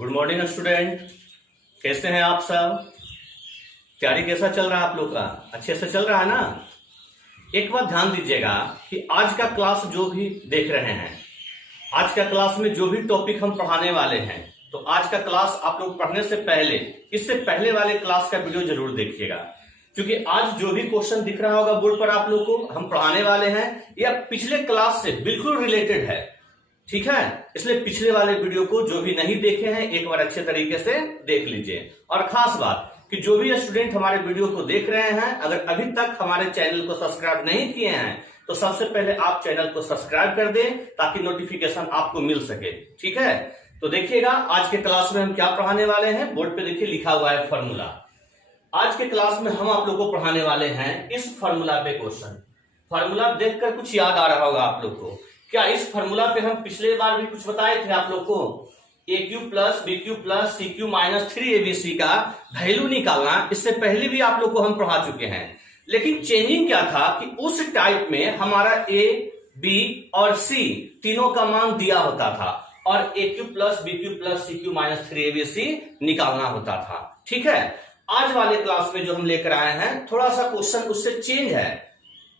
Good morning student. कैसे हैं आप सब? तैयारी कैसा चल रहा है आप लोग का? अच्छे से चल रहा है ना? एक बात ध्यान दीजिएगा कि आज का क्लास जो भी देख रहे हैं, आज का क्लास में जो भी टॉपिक हम पढ़ाने वाले हैं, तो आज का क्लास आप लोग पढ़ने से पहले इससे पहले वाले क्लास का वीडियो जरूर देखिएगा, क्योंकि आज जो भी क्वेश्चन दिख रहा होगा बोर्ड पर आप लोग को हम पढ़ाने वाले हैं या पिछले क्लास से बिल्कुल रिलेटेड है। ठीक है, इसलिए पिछले वाले वीडियो को जो भी नहीं देखे हैं एक बार अच्छे तरीके से देख लीजिए। और खास बात कि जो भी स्टूडेंट हमारे वीडियो को देख रहे हैं, अगर अभी तक हमारे चैनल को सब्सक्राइब नहीं किए हैं तो सबसे पहले आप चैनल को सब्सक्राइब कर दें ताकि नोटिफिकेशन आपको मिल सके। ठीक है, तो देखिएगा आज के क्लास में हम क्या पढ़ाने वाले हैं। बोर्ड पे देखिए लिखा हुआ है फॉर्मूला। आज के क्लास में हम आप लोगों को पढ़ाने वाले हैं इस फॉर्मूला पे क्वेश्चन। फॉर्मूला देखकर कुछ याद आ रहा होगा आप लोग को। क्या इस फॉर्मूला पे हम पिछले बार भी कुछ बताए थे आप लोग को? A cube plus B cube plus C cube minus 3abc का वैल्यू निकालना, इससे पहले भी आप लोग को हम पढ़ा चुके हैं। लेकिन चेंजिंग क्या था कि उस टाइप में हमारा ए, बी और सी तीनों का मान दिया होता था और A cube plus B cube plus C cube minus 3abc निकालना होता था। ठीक है, आज वाले क्लास में जो हम लेकर आए हैं थोड़ा सा क्वेश्चन उससे चेंज है।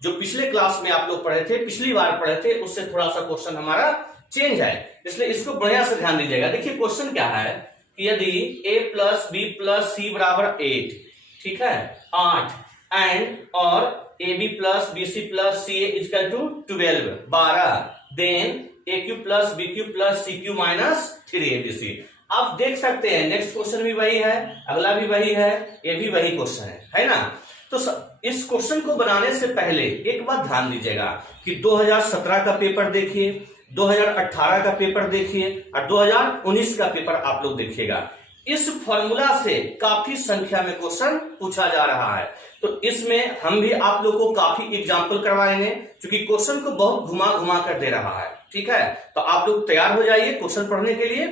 जो पिछले क्लास में आप लोग पढ़े थे, पिछली बार पढ़े थे, उससे थोड़ा सा क्वेश्चन हमारा चेंज है, इसलिए इसको बढ़िया से ध्यान दीजिएगा। देखिए क्वेश्चन क्या है कि यदि a plus B plus c बराबर 8, ठीक है 8, एंड और A B plus B C plus c equal to 12, then a cube plus B cube plus C cube minus 3abc। आप देख सकते हैं नेक्स्ट क्वेश्चन भी वही है, अगला भी वही है, ये भी वही क्वेश्चन है ना? तो इस क्वेश्चन को बनाने से पहले एक बात ध्यान दीजिएगा कि 2017 का पेपर देखिए, 2018 का पेपर देखिए और 2019 का पेपर आप लोग देखिएगा। इस फॉर्मूला से काफी संख्या में क्वेश्चन पूछा जा रहा है, तो इसमें हम भी आप लोग को काफी एग्जाम्पल करवाएंगे, क्योंकि क्वेश्चन को बहुत घुमा घुमा कर दे रहा है। ठीक है, तो आप लोग तैयार हो जाइए क्वेश्चन पढ़ने के लिए।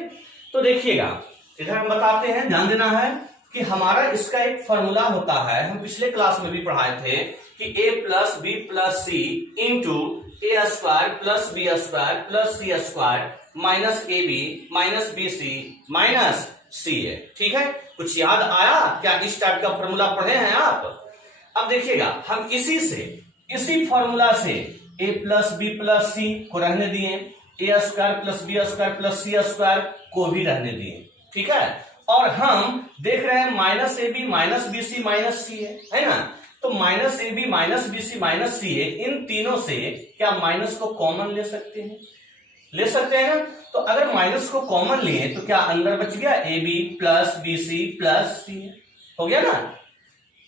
तो देखिएगा इधर हम बताते हैं, ध्यान देना है कि हमारा इसका एक फॉर्मूला होता है, हम पिछले क्लास में भी पढ़ाए थे कि a plus B plus C into A square plus B square plus C square minus A B minus B C minus C A. ठीक है, कुछ याद आया क्या? इस टाइप का फॉर्मूला पढ़े हैं आप? अब देखिएगा हम इसी फॉर्मूला से a plus B plus C को रहने दिए, A square plus B square plus C square को भी रहने दिए। ठीक है, और हम देख रहे हैं minus A B minus B C minus C है ना? तो minus A B minus B C minus C इन तीनों से क्या माइनस को कॉमन ले सकते हैं? ले सकते हैं ना? तो अगर माइनस को कॉमन लिए तो क्या अंदर बच गया A B plus B C plus C, हो गया ना?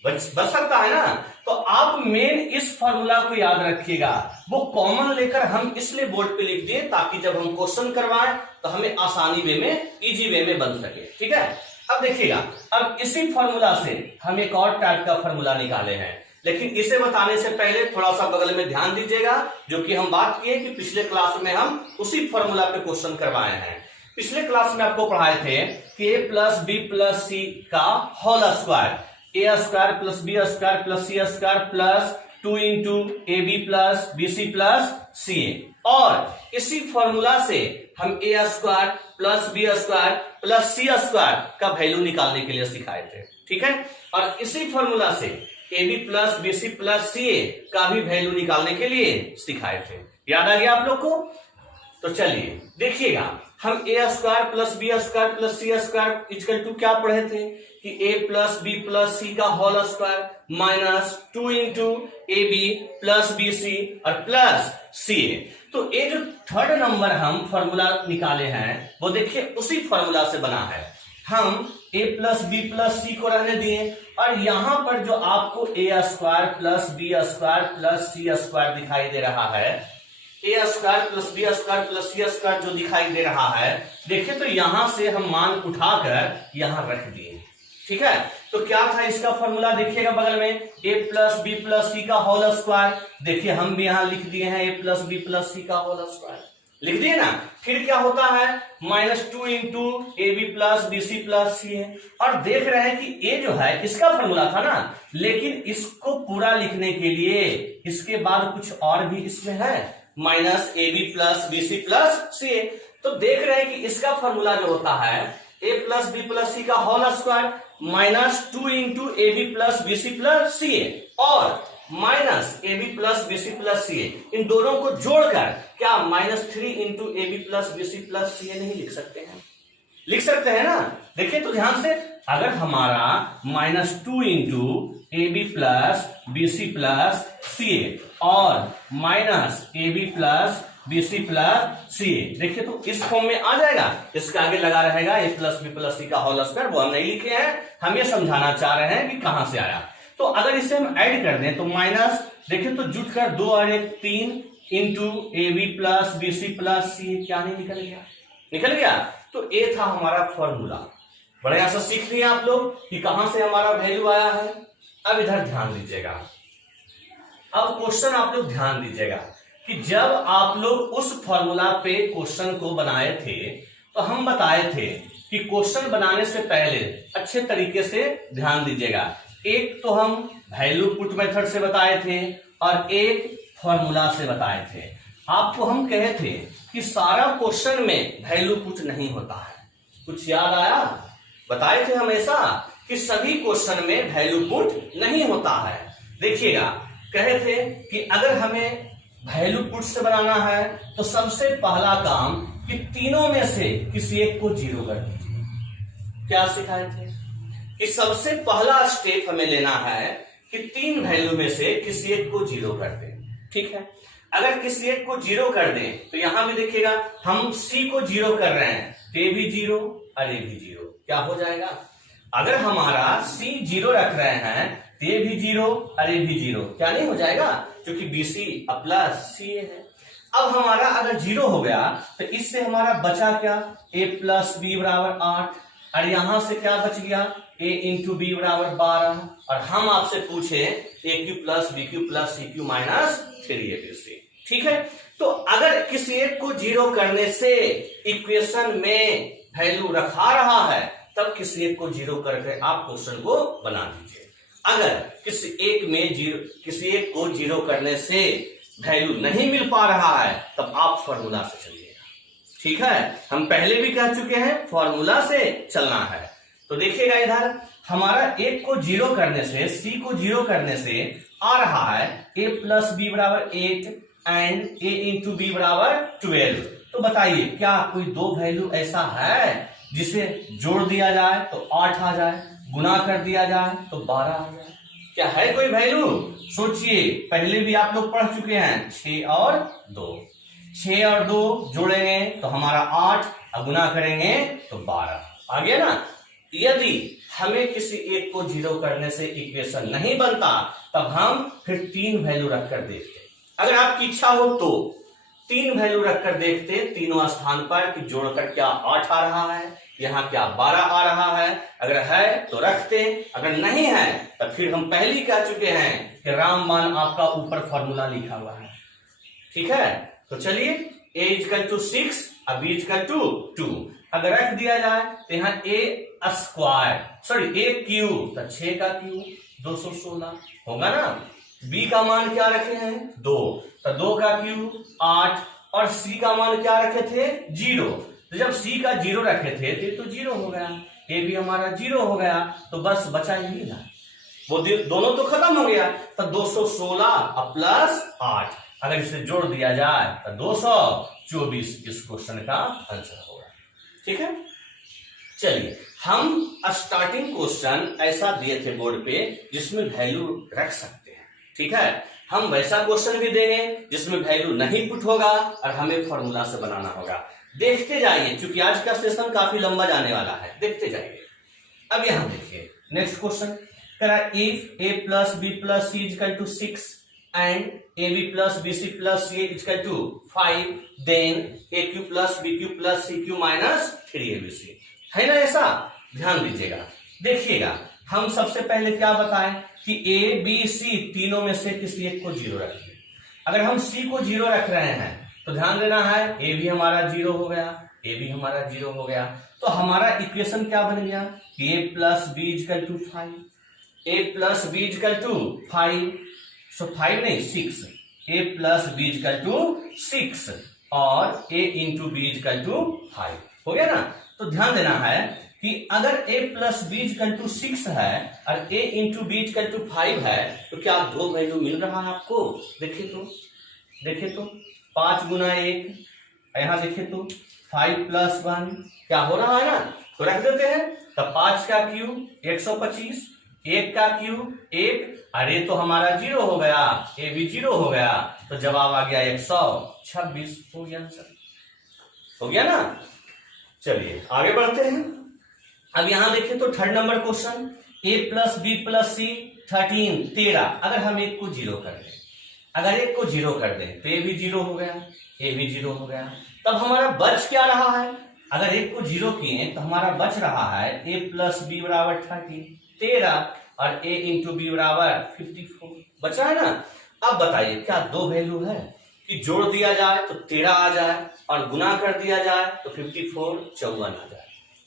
बच सकता है ना? तो आप मेन इस फॉर्मूला को याद रखिएगा, वो कॉमन लेकर हम इसलिए बोर्ड पे लिख दिए ताकि जब हम क्वेश्चन करवाएं तो हमें आसानी वे में, इजी वे में बन सके। ठीक है, अब देखिएगा, अब इसी फॉर्मूला से हम एक और टाइप का फॉर्मूला निकाले हैं, लेकिन इसे बताने से पहले थोड़ा सा बगल में ध्यान दीजिएगा, जो कि हम बात किए कि पिछले क्लास में हम उसी फॉर्मूला पे क्वेश्चन करवाए हैं। पिछले क्लास में आपको पढ़ाए थे कि ए प्लस बी प्लस सी का whole square, A square plus B square plus C square plus 2 into A B plus B C plus C A, और इसी फॉर्मूला से हम A square plus B square plus C square का value निकालने के लिए सिखाए थे। ठीक है, और इसी फॉर्मूला से A B plus B C plus C A का भी वैल्यू निकालने के लिए सिखाए थे। याद आ गया आप लोग को? तो चलिए देखिएगा, हम A square plus B square plus C square equal to क्या पढ़े थे कि ए प्लस बी प्लस सी का whole square minus 2 into A B plus B C और प्लस सी ए। तो ये जो थर्ड नंबर हम फॉर्मूला निकाले हैं वो देखिए उसी फॉर्मूला से बना है। हम a plus B plus C को रहने दिए और यहां पर जो आपको A square plus B square plus C square दिखाई दे रहा है, A square plus B square plus C square जो दिखाई दे रहा है, देखिए तो यहां से हम मान उठाकर यहां रख दिए। ठीक है, तो क्या था इसका फॉर्मूला? देखिएगा बगल में a प्लस बी प्लस सी का होल स्क्वायर, देखिए हम भी यहां लिख दिए हैं a प्लस बी प्लस सी का होल स्क्वायर, लिख दिए ना? फिर क्या होता है minus 2 into A B plus B C plus C है, और देख रहे हैं कि ये जो है इसका फॉर्मूला था ना, लेकिन इसको पूरा लिखने के लिए इसके बाद कुछ और भी इसमें है, minus A B plus B C plus सी। तो देख रहे हैं कि इसका फॉर्मूला जो होता है ए प्लस बी प्लस सी का whole square minus 2 into A B plus B C plus C A और minus A B plus B C plus C A, इन दोनों को जोड़कर क्या -3 into A B plus B C plus C A नहीं लिख सकते हैं? लिख सकते हैं ना। देखिए तो ध्यान से, अगर हमारा -2 into A B plus B C plus C A और minus A B plus B C plus C A, देखिए तो इस फॉर्म में आ जाएगा। इसके आगे लगा रहेगा ए प्लस बी प्लस सी का होल स्क्वायर, वो हम नहीं लिखे हैं, हम ये समझाना चाह रहे हैं कि कहां से आया। तो अगर इसे हम ऐड कर दें तो माइनस, देखिए तो जुट कर 2 और 1 3 into A B plus B C plus C, क्या नहीं निकल गया? निकल गया। तो ए था हमारा फॉर्मूला। बड़े ऐसा सीख लिया आप लोग कि कहां से हमारा वैल्यू आया है। अब इधर ध्यान दीजिएगा, अब क्वेश्चन आप लोग ध्यान दीजिएगा कि जब आप लोग उस फॉर्मूला पे क्वेश्चन को बनाए थे तो हम बताए थे कि क्वेश्चन बनाने से पहले अच्छे तरीके से ध्यान दीजिएगा। एक तो हम वैल्यू पुट मेथड से बताए थे और एक फॉर्मूला से बताए थे। आपको हम कहे थे कि सारा क्वेश्चन में वैल्यू पुट नहीं होता है। कुछ याद आया? बताए थे हमेशा कि सभी क्वेश्चन में वैल्यू पुट नहीं होता है। देखिएगा, कहे थे कि अगर हमें वैल्यू पुट से बनाना है तो सबसे पहला काम कि तीनों में से किसी एक को जीरो कर दीजिए। क्या सिखाए थे कि सबसे पहला स्टेप हमें लेना है कि 3 वैल्यू में से किसी एक को जीरो कर दें। ठीक है, अगर किसी एक को जीरो कर दें तो यहां भी देखिएगा हम सी को जीरो कर रहे हैं, ए भी जीरो और ए भी जीरो, क्या हो जाएगा? अगर हमारा सी जीरो रख रहे हैं तो ए भी जीरो और ए भी जीरो, क्या नहीं हो जाएगा? क्योंकि बी सी प्लस सी ए है। अब हमारा अगर जीरो हो गया तो इससे हमारा बचा क्या? ए प्लस बी बराबर 8 और यहां से क्या बच गया? ए इंटू बी बराबर 12 और हम आपसे पूछे A cube plus B cube plus C cube minus 3abc। ठीक है, तो अगर किसी एक को जीरो करने से इक्वेशन में वैल्यू रखा रहा है तब किसी एक को जीरो करके आप क्वेश्चन को बना दीजिए। अगर किसी एक को जीरो करने से वैल्यू नहीं मिल पा रहा है तब आप फॉर्मूला से चलिएगा। ठीक है, हम पहले भी कह चुके हैं फॉर्मूला से चलना है। तो देखिएगा इधर हमारा एक को जीरो करने से, सी को जीरो करने से आ रहा है ए प्लस बी बराबर 8 एंड ए इंटू बी बराबर 12। तो बताइए क्या कोई दो वैल्यू ऐसा है जिसे जोड़ दिया जाए तो 8 आ जाए, गुना कर दिया जाए तो 12 आ जाए? क्या है कोई वैल्यू? सोचिए, पहले भी आप लोग पढ़ चुके हैं 6 और 2। 6 और 2 जोड़ेंगे तो हमारा 8 और गुना करेंगे तो 12 आ गया ना। यदि हमें किसी एक को जीरो करने से इक्वेशन नहीं बनता तब हम फिर 3 वैल्यू रखकर देखते। अगर आपकी इच्छा हो तो 3 वैल्यू रखकर देखते तीनों स्थान पर कि जोड़कर क्या 8 आ रहा है, यहाँ क्या 12 आ रहा है। अगर है तो रखते, अगर नहीं है तो फिर हम पहले ही कह चुके हैं कि रामबाण आपका ऊपर फॉर्मूला लिखा हुआ है। ठीक है, तो चलिए a इक्वल टू 6 और b इक्वल टू 2 अगर रख दिया जाए तो यहाँ a क्यूब तो 6 का क्यूब 216 होगा ना। b का मान क्या रखे हैं? 2, तो 2 का क्यूब 8 और c का मान क्या रखे थे? 0। तो जब c का 0 रखे थे तो 0 हो गया, a भी हमारा 0 हो गया, तो बस बचा ही ना, वो दोनों तो खत्म हो गया। तो 216 प्लस 8 अगर इसे जोड़ दिया जाए तो 224 इस क्वेश्चन का आंसर होगा। ठीक है, चलिए हम स्टार्टिंग क्वेश्चन ऐसा दिए थे बोर्ड पे जिसमें वैल्यू रख सकते हैं। ठीक है, हम वैसा क्वेश्चन भी देंगे जिसमें वैल्यू नहीं पुट होगा और हमें फॉर्मूला से बनाना होगा। देखते जाइए, क्योंकि आज का सेशन काफी लंबा जाने वाला है, देखते जाइए। अब यहां देखिए नेक्स्ट क्वेश्चन करा, if a plus B plus c equal to 6 and a B plus B C plus c equal to 5 then a cube plus B cube plus C cube minus 3abc। है ना ऐसा? ध्यान दीजिएगा, देखिएगा हम सबसे पहले क्या बताएं कि ए बी सी तीनों में से किसी एक को 0 रखिए। अगर हम सी को 0 रख रहे हैं तो ध्यान देना है ए भी हमारा 0 हो गया, ए भी हमारा 0 हो गया, तो हमारा इक्वेशन क्या बन गया कि A plus B equal to 5, A plus B equal to 5, so 5 नहीं 6, A plus B equal to 6 और A into B equal to 5 हो गया ना। तो ध्यान देना है कि अगर a plus B equal to 6 है और a into B equal to 5 है तो क्या दो वैल्यू मिल रहा है आपको? देखिए तो 5 गुना 1, यहां देखिए तो 5 प्लस 1 क्या हो रहा है ना, तो रख देते हैं। तो 5 का क्यूब 125, 1 का क्यूब 1, अरे तो हमारा 0 हो गया, ए भी 0 हो गया, तो जवाब आ गया 126। हो गया आंसर, हो गया ना। चलिए आगे बढ़ते हैं। अब यहां देखिए तो third number question, a plus B plus C 13। अगर हम एक को 0 कर दें, अगर एक को 0 कर दें तो a भी 0 हो गया, a भी 0 हो गया, तब हमारा बच क्या रहा है? अगर एक को 0 किए तो हमारा बच रहा है a प्लस बी बराबर 13 और a इंटू बी बराबर 54 बचा है ना। अब बताइए क्या दो वैल्यू है कि जोड़ दिया जाए तो 13 आ जाए और गुना कर दिया जाए तो 54 54 आ जाए?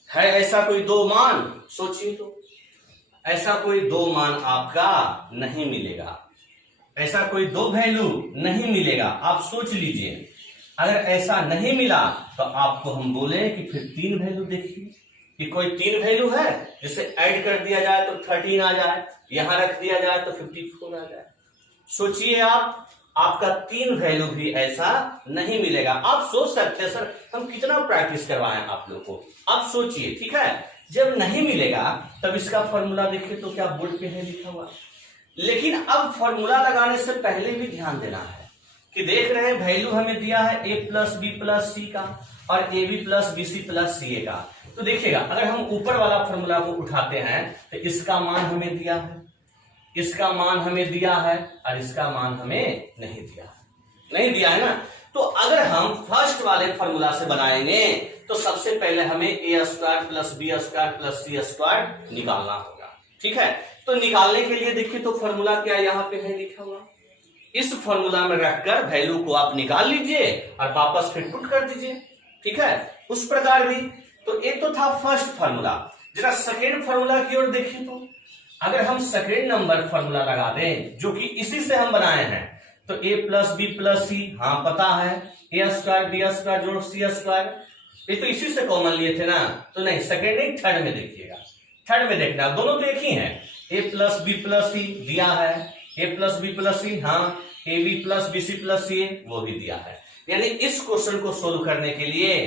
है ऐसा कोई दो मान? सोचिए तो, ऐसा कोई दो मान आपका नहीं मिलेगा, ऐसा कोई दो वैल्यू नहीं मिलेगा। आप सोच लीजिए, अगर ऐसा नहीं मिला तो आपको हम बोले कि फिर तीन वैल्यू देखिए कि कोई तीन वैल्यू है जिसे ऐड कर दिया जाए तो 13 आ जाए, यहां रख दिया जाए तो 54 आ जाए। सोचिए आप, आपका तीन वैल्यू भी ऐसा नहीं मिलेगा। आप सोच सकते हैं सर हम कितना प्रैक्टिस करवाएं आप लोग को, आप सोचिए, ठीक है। जब नहीं मिलेगा तब इसका फॉर्मूला देखिए तो क्या बोर्ड पे है लिखा हुआ। लेकिन अब फॉर्मूला लगाने से पहले भी ध्यान देना है कि देख रहे हैं वैल्यू हमें दिया है a प्लस बी प्लस सी का और A B plus B C plus C A का। तो देखिएगा अगर हम ऊपर वाला फॉर्मूला को उठाते हैं तो इसका मान हमें दिया है, इसका मान हमें दिया है और इसका मान हमें नहीं दिया है ना। तो अगर हम फर्स्ट वाले फॉर्मूला से बनाएंगे तो सबसे पहले हमें A square plus B square plus C square निकालना होगा, ठीक है। तो निकालने के लिए देखिए तो फॉर्मूला क्या यहाँ पे है लिखा हुआ, इस फॉर्मूला में रखकर वैल्यू को आप निकाल लीजिए और वापस फिर पुट कर दीजिए, ठीक है। उस प्रकार भी तो एक तो था फर्स्ट फॉर्मूला। जरा सेकेंड फॉर्मूला की ओर देखिए तो अगर हम सेकेंड नंबर फॉर्मूला लगा दें जो कि इसी से हम बनाए हैं तो a plus B plus C, हाँ पता है, ए स्क्वायर बी स्क्वायर जोड़ सी स्क्वायर, ये तो इसी से कॉमन लिए थे ना। तो नहीं, सेकेंड नहीं, थर्ड में देखिएगा, थर्ड में देखना, दोनों तो एक ही है। a plus B plus C दिया है, a plus B plus C, हाँ A B plus B C plus C वो भी दिया है। यानी इस क्वेश्चन को सोल्व करने के लिए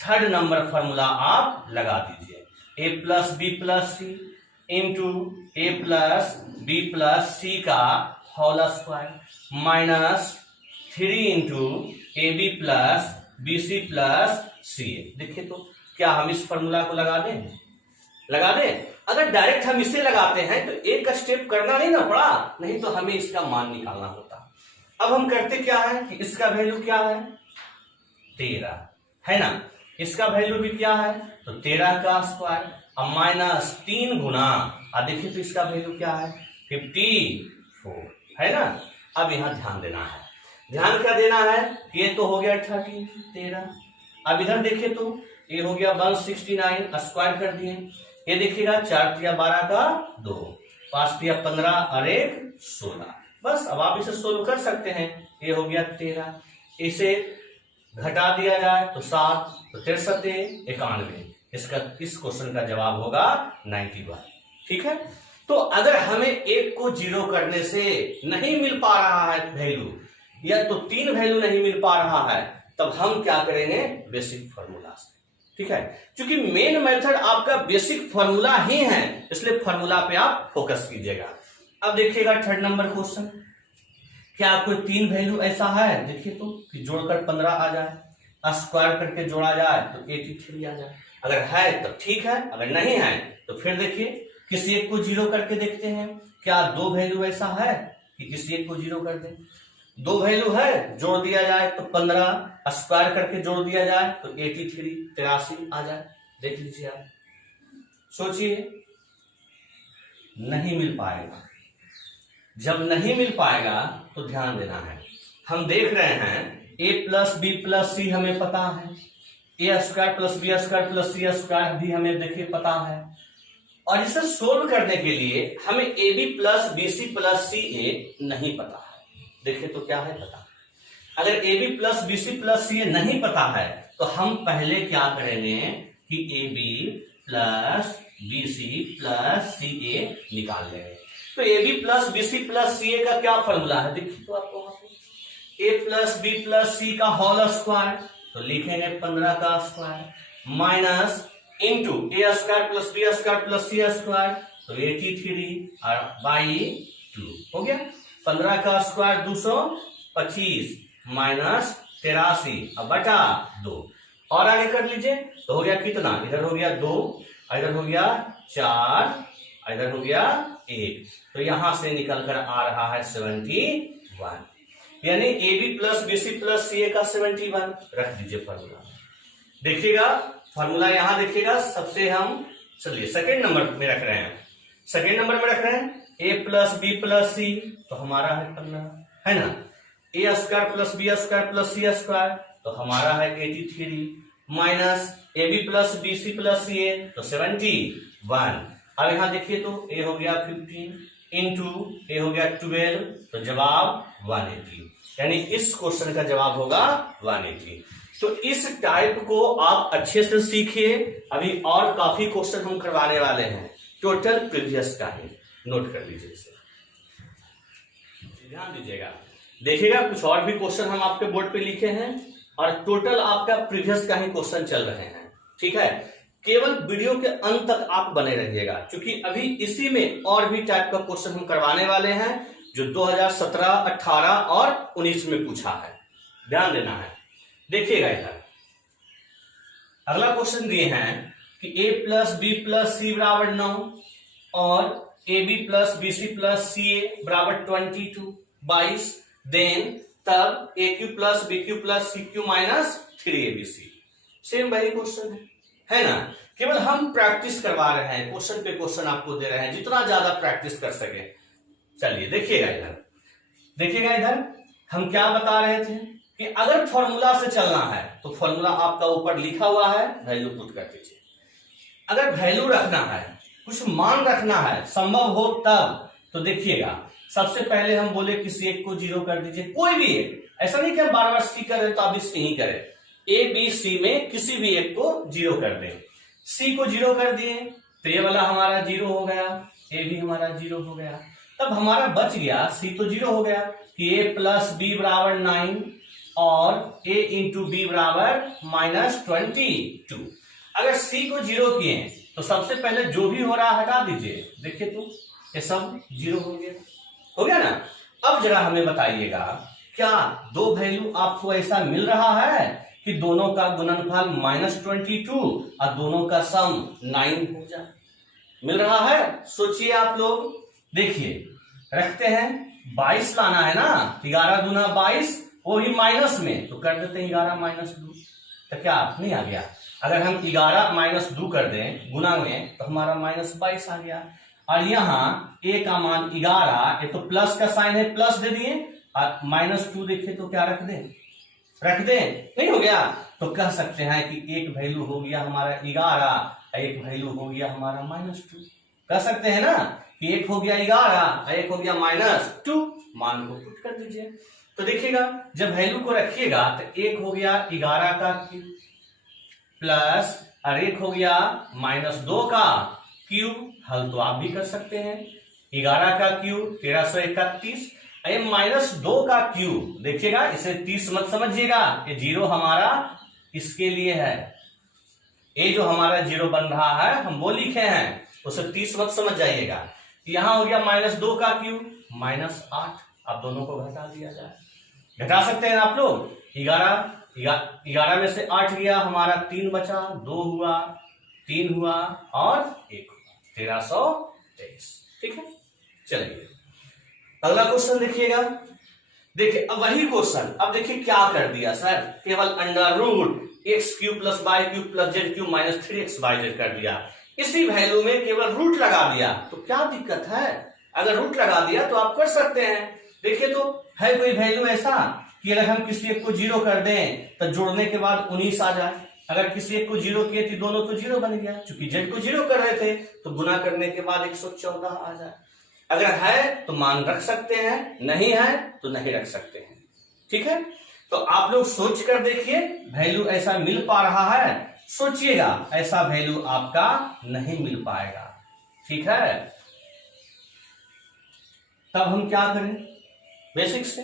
थर्ड नंबर फॉर्मूला आप लगा दीजिए, a plus B plus C into A plus B plus सी का whole square minus 3 into A B plus B C plus C A. देखिए तो क्या हम इस फॉर्मूला को लगा दें? अगर डायरेक्ट हम इसे लगाते हैं तो एक स्टेप करना नहीं ना पड़ा, नहीं तो हमें इसका मान निकालना होता। अब हम करते क्या है कि इसका वैल्यू क्या है 13 है ना, इसका वैल्यू भी क्या है तो 13 का स्क्वायर अब माइनस 3 गुना, अब देखिए तो इसका वैल्यू क्या है 54 है ना। अब यहां ध्यान देना है, ध्यान क्या देना है, ये तो हो गया 13। अब इधर देखिए तो ये हो गया 169 स्क्वायर कर दिए, ये देखिएगा 4 तिया 12 का 2, 5 तिया 15 और 1 16। बस अब आप इसे सोल्व कर सकते हैं, ये हो गया 13, इसे घटा दिया जाए तो 7, तो 63 91, इसका इस क्वेश्चन का जवाब होगा 91, ठीक है। तो अगर हमें एक को 0 करने से नहीं मिल पा रहा है वैल्यू, या तो तीन वैल्यू नहीं मिल पा रहा है, तब हम क्या करेंगे बेसिक फॉर्मूला से, ठीक है। क्योंकि मेन मेथड आपका बेसिक फॉर्मूला ही है, इसलिए फॉर्मूला पे आप फोकस कीजिएगा। अब देखिएगा थर्ड नंबर क्वेश्चन, क्या कोई तीन वैल्यू ऐसा है देखिए तो कि जोड़कर 15 आ जाए, स्क्वायर करके जोड़ा जाए तो 83 आ जाए। अगर है तो ठीक है, अगर नहीं है तो फिर देखिए किसी एक को 0 करके देखते हैं, क्या दो वैल्यू ऐसा है कि किसी एक को 0 कर दें। दो वैल्यू है, जोड़ दिया जाए तो 15, स्क्वायर करके जोड़ दिया जाए तो 83 आ जाए। देख लीजिए आप, सोचिए, नहीं मिल पाएगा। जब नहीं मिल पाएगा तो ध्यान देना है, हम देख रहे हैं a plus B plus C हमें पता है, A square plus B square plus C square भी हमें देखिए पता है, और इसे सोल्व करने के लिए हमें A B plus B C plus C A नहीं पता है। देखिए तो क्या है पता, अगर A B plus B C plus C A नहीं पता है तो हम पहले क्या करेंगे कि A B plus BC plus CA निकाल लेंगे। तो AB plus BC plus CA का क्या फॉर्मूला है देखिए तो आपको A plus B plus C का होल स्क्वायर, तो लिखेंगे 15 का square minus into A square plus B square plus C square, तो 83 और बाई 2 हो गया। 15 का स्क्वायर 225 माइनस 83 अब बटा 2 और आगे कर लीजिए तो हो गया कितना, इधर हो गया 2, इधर हो गया 4, इधर हो गया 1, तो यहां से निकल कर आ रहा है 71, यानी AB plus BC plus CA का 71 रख दीजिए फॉर्मूला। देखिएगा फॉर्मूला यहां देखिएगा, सबसे हम चलिए सेकेंड नंबर में रख रहे हैं, सेकेंड नंबर में रख रहे हैं A plus B plus C, तो हमारा है 15 है ना, A square plus B square plus C square, तो हमारा है 83 minus AB plus BC plus CA, तो 71। अब यहां देखिए तो A हो गया 15 इंटू A हो गया 12, तो जवाब 180, यानी इस क्वेश्चन का जवाब होगा 180। तो इस टाइप को आप अच्छे से सीखिए, अभी और काफी क्वेश्चन हम करवाने वाले हैं, टोटल प्रीवियस का है, नोट कर लीजिए इसे, ध्यान दीजिएगा। देखिएगा कुछ और भी क्वेश्चन हम आपके बोर्ड पे लिखे हैं और टोटल आपका प्रीवियस का ही क्वेश्चन चल रहे हैं, ठीक है। केवल वीडियो के अंत तक आप बने रहिएगा, क्योंकि अभी इसी में और भी टाइप का क्वेश्चन हम करवाने वाले हैं जो 2017, 18 और 19 में पूछा है, ध्यान देना है। देखिएगा इधर अगला क्वेश्चन दिए हैं कि A plus B plus C बराबर 9 और AB plus BC plus CA बराबर 22, देन तब AQ plus BQ plus CQ minus 3ABC। Same वही क्वेश्चन है ना, केवल हम प्रैक्टिस करवा रहे हैं, क्वेश्चन पे क्वेश्चन आपको दे रहे हैं, जितना ज्यादा प्रैक्टिस कर सके। चलिए देखिएगा इधर, देखिएगा इधर हम क्या बता रहे थे कि अगर फॉर्मूला से चलना है तो फॉर्मूला आपका ऊपर लिखा हुआ है, वैल्यू पुट कर दीजिए। अगर वैल्यू रखना है, कुछ मान रखना है, संभव हो तब, तो देखिएगा सबसे पहले हम बोले किसी एक को 0 कर दीजिए, कोई भी एक, ऐसा नहीं कि हम बार बार C करें तो आप भी C ही करें, A B C में किसी भी एक को 0 कर दें। C को 0 कर दिए तो ये वाला हमारा 0 हो गया, A भी हमारा 0 हो गया, तब हमारा बच गया C तो 0 हो गया कि A प्लस B बराबर 9 और A इंटू B बराबर माइनस 22। अगर C को 0 किए तो सबसे पहले जो भी हो रहा है हटा दीजिए, देखिए तो ये सब 0 हो गया ना। अब जरा हमें बताइएगा क्या दो वैल्यू आपको ऐसा मिल रहा है कि दोनों का गुणनफल -22 और दोनों का सम 9 हो जाए, मिल रहा है? सोचिए आप लोग, देखिए रखते हैं 22 लाना है ना, 11 दूना 22, वो भी माइनस में, तो कर देते हैं 11 माइनस 2, तो क्या नहीं आ गया? अगर हम 11 माइनस 2 कर दें गुना में तो हमारा -22 आ गया। और यहाँ a का मान 11, ये तो प्लस का साइन है, प्लस दे दिए, और -2 देखिए तो क्या रख दें, नहीं हो गया? तो कह सकते हैं कि एक वैल्यू हो गया हमारा 11, एक वैल्यू हो गया हमारा -2, कह सकते हैं ना कि एक हो गया 11, एक हो गया -2, मान को पुट कर दीजिए। तो देखिएगा जब वैल्यू को रखिएगा तो एक हो गया 11 का क्यूब प्लस और एक हो गया -2 का क्यूब, हल तो आप भी कर सकते हैं, 11 का क्यूब 1331, -2 का क्यूब, देखिएगा इसे 30 मत समझिएगा, ये 0 हमारा इसके लिए है, ये जो हमारा 0 बन रहा है हम वो लिखे हैं, उसे 30 मत समझ जाइएगा। यहां हो गया -2 का क्यूब -8, अब दोनों को घटा दिया जाए, घटा सकते हैं आप लोग। 11 में से 8 गया, हमारा 3 बचा, 2 हुआ, 3 हुआ और 1 हुआ, 1323, ठीक है। चलिए अगला क्वेश्चन देखिएगा, देखिए अब वही क्वेश्चन, अब देखिए क्या कर दिया सर, केवल √x³ plus y³ plus z³ minus 3xyz कर दिया, इसी वैल्यू में केवल रूट लगा दिया, तो क्या दिक्कत है? अगर रूट लगा दिया तो आप कर सकते हैं। देखिए तो है कोई वैल्यू ऐसा कि अगर हम किसी एक को 0 कर दें तो जोड़ने के बाद 19 आ जाए, अगर किसी एक को 0 किए तो दोनों तो 0 बन गया, चूंकि z को 0 कर रहे थे तो गुना करने के बाद 114 आ जाए। अगर है तो मान रख सकते हैं, नहीं है तो नहीं रख सकते हैं, ठीक है। तो आप लोग सोच कर देखिए, वैल्यू ऐसा मिल पा रहा है सोचिएगा ऐसा वैल्यू आपका नहीं मिल पाएगा, ठीक है। तब हम क्या करें, बेसिक से।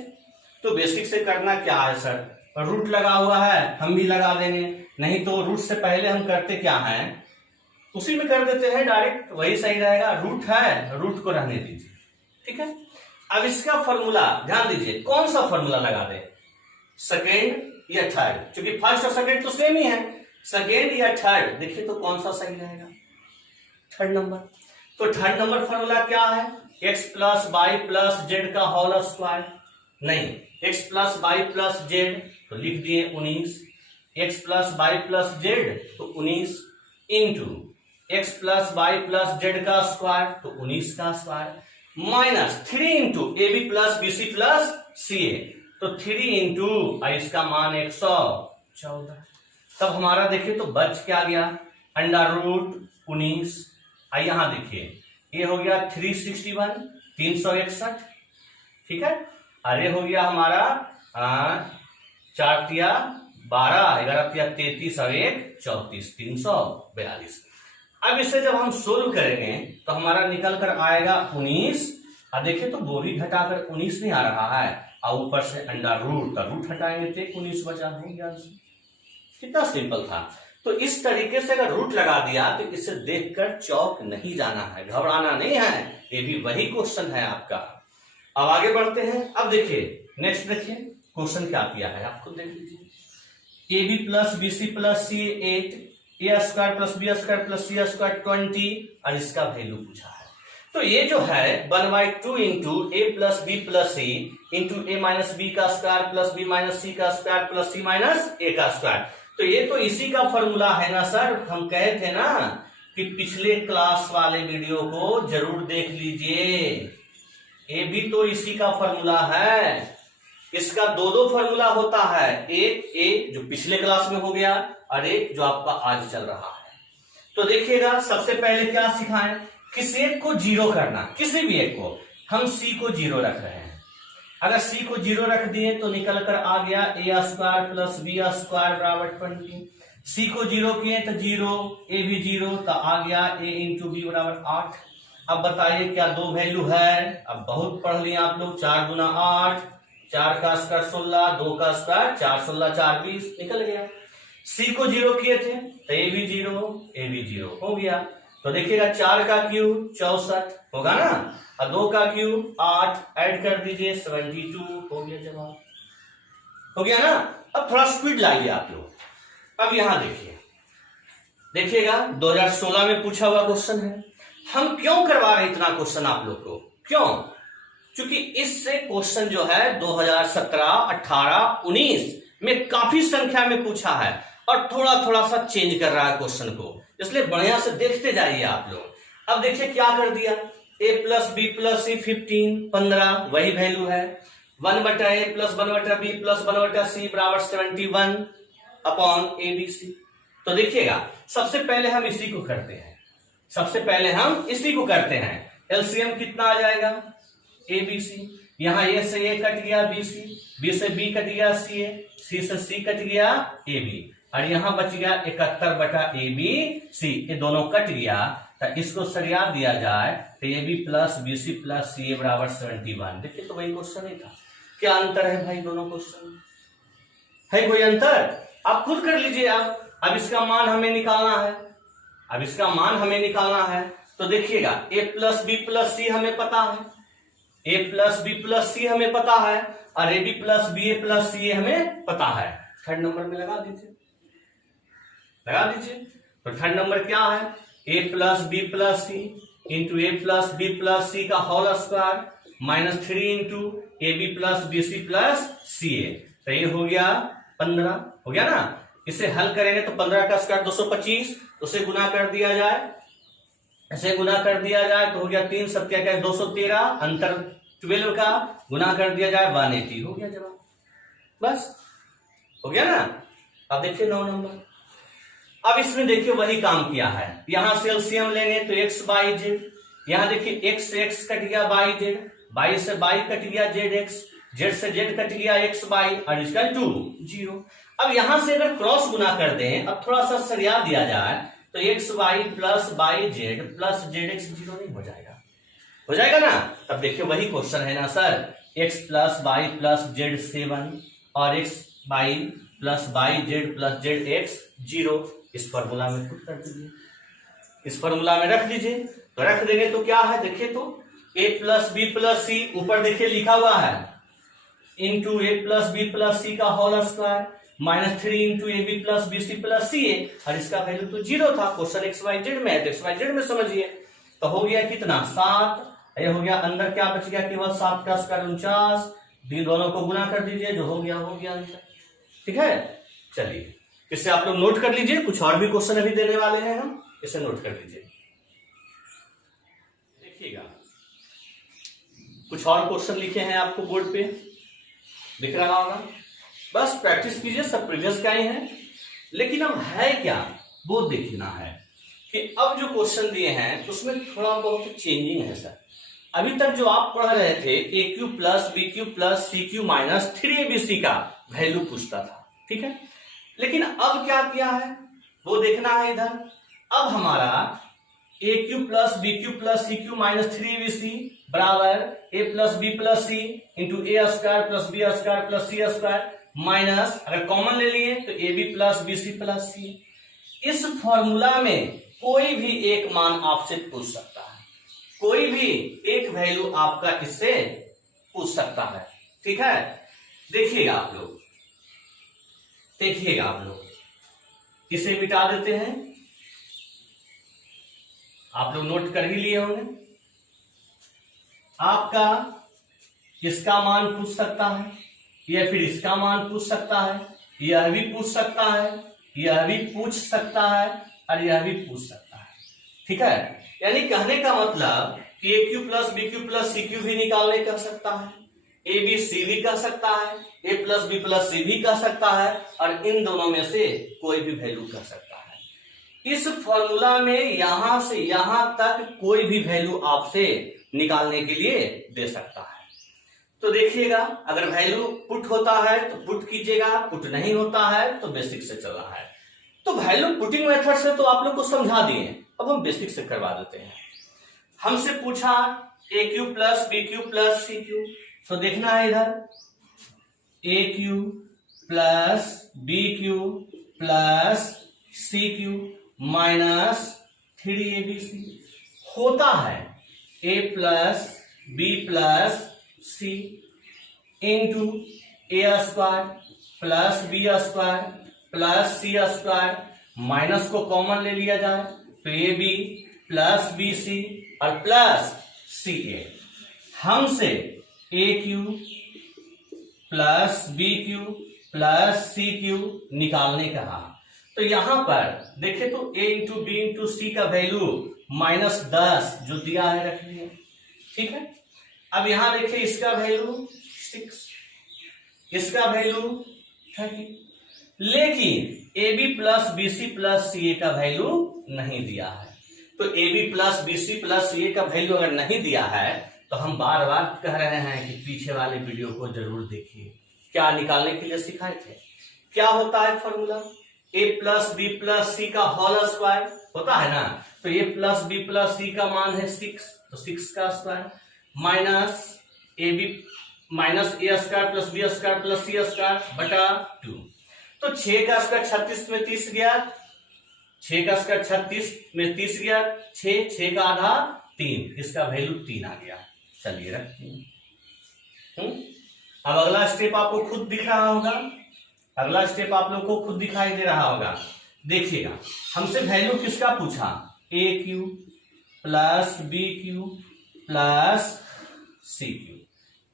तो बेसिक से करना क्या है सर, रूट लगा हुआ है हम भी लगा देंगे, नहीं तो रूट से पहले हम करते क्या है, उसी में कर देते हैं डायरेक्ट, वही सही रहेगा। रूट है, रूट को रहने दीजिए, ठीक है। अब इसका फॉर्मूला ध्यान दीजिए, कौन सा फॉर्मूला लगा दे, सेकेंड या थर्ड, क्योंकि फर्स्ट और सेकेंड तो सेम ही है, सेकेंड या थर्ड, देखिए तो कौन सा सही रहेगा, थर्ड नंबर। तो थर्ड नंबर फॉर्मूला क्या है, x plus Y plus Z का होल स्क्वायर, नहीं X plus Y plus Z तो लिख दिए 19, X plus Y plus Z तो 19 into x plus Y plus Z का स्क्वायर तो 19 का square minus 3 into A B plus B C plus C A तो 3 इंटू इसका मान 114। तब हमारा देखिए तो बच क्या गया, अंडर रूट 19। यहां देखिए ये हो गया 361 361, ठीक है। अरे हो गया हमारा 4 तिया 12 11 तिया 33 और 1 34 342। अब इसे जब हम सोल्व करेंगे तो हमारा निकल कर आएगा 19, और देखिए तो वो भी घटाकर 19 नहीं आ रहा है, और ऊपर से अंडर रूट, रूट हटाएंगे तो 19 बचा देंगे आंसर। कितना सिंपल था। तो इस तरीके से अगर रूट लगा दिया तो इसे देखकर चौक नहीं जाना है, घबराना नहीं है, ये भी वही क्वेश्चन है आपका। अब आगे बढ़ते हैं। अब देखिए नेक्स्ट देखिए क्वेश्चन क्या किया है, आप खुद देख लीजिए। A B plus B C plus c 8, a square plus B square plus C square 20, और इसका वैल्यू पूछा है। तो ये जो है 1/2 इंटू ए प्लस बी प्लस सी इंटू ए माइनस बी का square plus B minus C का square plus C minus A का स्क्वायर, तो ये तो इसी का फॉर्मूला है ना सर। हम कहे थे ना कि पिछले क्लास वाले वीडियो को जरूर देख लीजिए, ये भी तो इसी का फॉर्मूला है। इसका दो फॉर्मूला होता है, एक ए जो पिछले क्लास में हो गया और एक जो आपका आज चल रहा है। तो देखिएगा सबसे पहले क्या सिखाएं, किसी एक को जीरो करना, किसी भी एक को। हम सी को जीरो रख रहे हैं, अगर सी को जीरो रख दिए तो निकल कर आ गया ए स्क्वायर प्लस बी स्क्वायर बराबर 20। सी को जीरो किए तो जीरो, ए भी जीरो, तो आ गया ए इंटू बी बराबर 8। अब बताइए क्या दो वैल्यू है, अब बहुत पढ़ लिए आप लोग, 4 गुना 8, 4 का स्क्वायर 16, 2 का स्क्वायर 4 16 4 20 निकल गया। सी को जीरो किए थे तो ए भी जीरो हो गया। तो देखिएगा 4 का क्यूब 64 होगा ना, और 2 का क्यूब 8, ऐड कर दीजिए 72 हो गया, जवाब हो गया ना। अब थोड़ा स्पीड लाइए आप लोग। अब यहां देखिएगा 2016 में पूछा हुआ क्वेश्चन है। हम क्यों करवा रहे इतना क्वेश्चन आप लोग को, क्यों? क्योंकि इससे क्वेश्चन जो है 2017, 18, 19 में काफी संख्या में पूछा है और थोड़ा थोड़ा सा चेंज कर रहा है क्वेश्चन को, इसलिए बढ़िया से देखते जाइए आप लोग। अब देखिए क्या कर दिया, ए प्लस बी प्लस सी 15 वही वैल्यू है, 1/a plus 1/b plus 1/c बराबर 71 अपॉन ए बी सी। तो देखिएगा सबसे पहले हम इसी को करते हैं, एलसीएम कितना आ जाएगा, ए बी सी। यहां ए से ए कट गया बी सी, बी से बी कट गया सी ए, सी से सी कट गया ए बी, और यहां बच गया 71/ABC, ये दोनों कट गया। तो इसको सरिया दिया जाए तो A B plus B C plus C A बराबर 71। देखिए तो वही क्वेश्चन ही था। क्या अंतर है भाई दोनों क्वेश्चन, है कोई अंतर? आप खुद कर लीजिए। अब इसका मान हमें निकालना है, तो देखिएगा A plus B plus C हमें पता है, A plus B plus C हमें पता है, और A B plus B A plus C हमें पता है। थर्ड नंबर में लगा दीजिए। तो थर्ड नंबर क्या है, A plus B plus C into A plus B plus सी का whole square minus 3 into A B plus B C plus C A. तो ये हो गया 15 हो गया ना। इसे हल करेंगे तो 15 का स्क्वायर 225, उसे गुना कर दिया जाए, तो हो गया 3 7 क्या 213, अंतर 12 का गुना कर दिया जाए 180 हो गया जवाब, बस हो गया ना। अब देखिए 9 नंबर। अब इसमें देखिए वही काम किया है, यहां से एलसीएम लेंगे तो x बाई जेड, यहां देखिए x से x कट गया बाई जेड, बाई से बाई कट गया जेड एक्स, जेड से जेड कट गया x बाई और इसका 2 0। अब यहां से अगर क्रॉस गुना कर दें, अब थोड़ा सा सरिया दिया जाए तो x Y plus Y Z plus Z x zero नहीं हो जाएगा? हो जाएगा ना? तब देखिए वही क्वेश्चन है ना sir, x plus Y plus z 7 और x Y plus Y Z plus Z x 0 इस फॉर्मूला में पुट कर दीजिए, इस फॉर्मूला में रख दीजिए। तो रख देंगे तो क्या है, देखिए तो a plus B plus C, ऊपर देखिए लिखा हुआ है इंटू ए प्लस बी प्लस सी का whole square minus 3 into A B plus B C plus C A, और इसका वैल्यू तो 0 था, क्वेश्चन एक्स वाई जेड में है तो एक्स वाई जेड में समझिए। तो हो गया कितना 7, ये हो गया, अंदर क्या बच गया केवल 7 का स्क्वायर 49, दी दोनों को गुना कर दीजिए, जो हो गया आंसर। ठीक है, चलिए इससे आप लोग नोट कर लीजिए, कुछ और भी क्वेश्चन अभी देने वाले हैं हम, इसे नोट कर लीजिए। देखिएगा कुछ और क्वेश्चन लिखे हैं आपको बोर्ड पे दिख रहा होगा, बस प्रैक्टिस कीजिए, सब प्रीवियस का ही है। लेकिन अब है क्या वो देखना है कि अब जो क्वेश्चन दिए हैं उसमें थोड़ा बहुत चेंजिंग है सर। अभी तक जो आप पढ़ रहे थे A cube plus B cube plus C cube minus 3abc का वैल्यू पूछता था, ठीक है। लेकिन अब क्या किया है वो देखना है इधर। अब हमारा A cube plus B cube plus C cube minus 3abc बराबर A plus B plus C into A square plus B square plus C square minus, अगर कॉमन ले लिए तो A B plus B C plus C. इस formula में कोई भी एक मान आपसे पूछ सकता है, कोई भी एक वैल्यू आपका इससे पूछ सकता है, ठीक है। देखिएगा आप लोग, देखिएगा आप लोग, इसे मिटा देते हैं, आप लोग नोट कर ही लिए होंगे। आपका इसका मान पूछ सकता है या फिर इसका मान पूछ सकता है, यह भी पूछ सकता है, यह भी पूछ सकता है और यह भी पूछ सकता है, ठीक है। यानी कहने का मतलब कि A cube plus B cube plus C cube भी निकालने कर सकता है, ए बी सी भी कर सकता है, ए प्लस बी प्लस सी भी कर सकता है, और इन दोनों में से कोई भी वैल्यू कर सकता है। इस फॉर्मूला में यहां से यहां तक कोई भी वैल्यू आपसे निकालने के लिए दे सकता है। तो देखिएगा, अगर वैल्यू पुट होता है तो पुट कीजिएगा, पुट नहीं होता है तो बेसिक से चल रहा है। तो वैल्यू पुटिंग मेथड से तो आप लोग को समझा दिए, अब हम बेसिक से करवा देते हैं। हमसे पूछा A cube plus B cube plus C cube, तो देखना है इधर A cube plus B cube plus C cube minus 3abc होता है A plus B plus C into A square plus B square plus C square, minus को common ले लिया जाए तो A B plus B C और plus C A. हमसे A cube plus B cube plus C cube निकालने कहा, तो यहां पर देखें तो a इंटू बी इंटू सी का वैल्यू -10 जो दिया है रख लिया, ठीक है। अब यहां देखिए इसका वैल्यू 6, इसका वैल्यू 30, लेकिन A B plus B C plus C A का वैल्यू नहीं दिया है। तो A B plus B C plus C A का वैल्यू अगर नहीं दिया है तो हम बार बार कह रहे हैं कि पीछे वाले वीडियो को जरूर देखिए, क्या निकालने के लिए सिखाए थे। क्या होता है formula, a plus B plus सी का होल स्क्वायर होता है ना, तो ए प्लस बी प्लस सी का मान है 6, तो 6 का square minus A B minus a square plus B square plus C square बटा 2। तो 6 का स्क्वायर 36 में 30 गया, 6 का स्क्वायर 36 में 30 गया, 6 का आधा 3, इसका वैल्यू 3 आ गया। चलिए रखिए। अब अगला स्टेप आपको खुद दिख रहा होगा, अगला स्टेप आप लोग को खुद दिखाई दे रहा होगा। देखिएगा, हमसे वैल्यू किसका पूछा, A cube plus B cube plus C cube.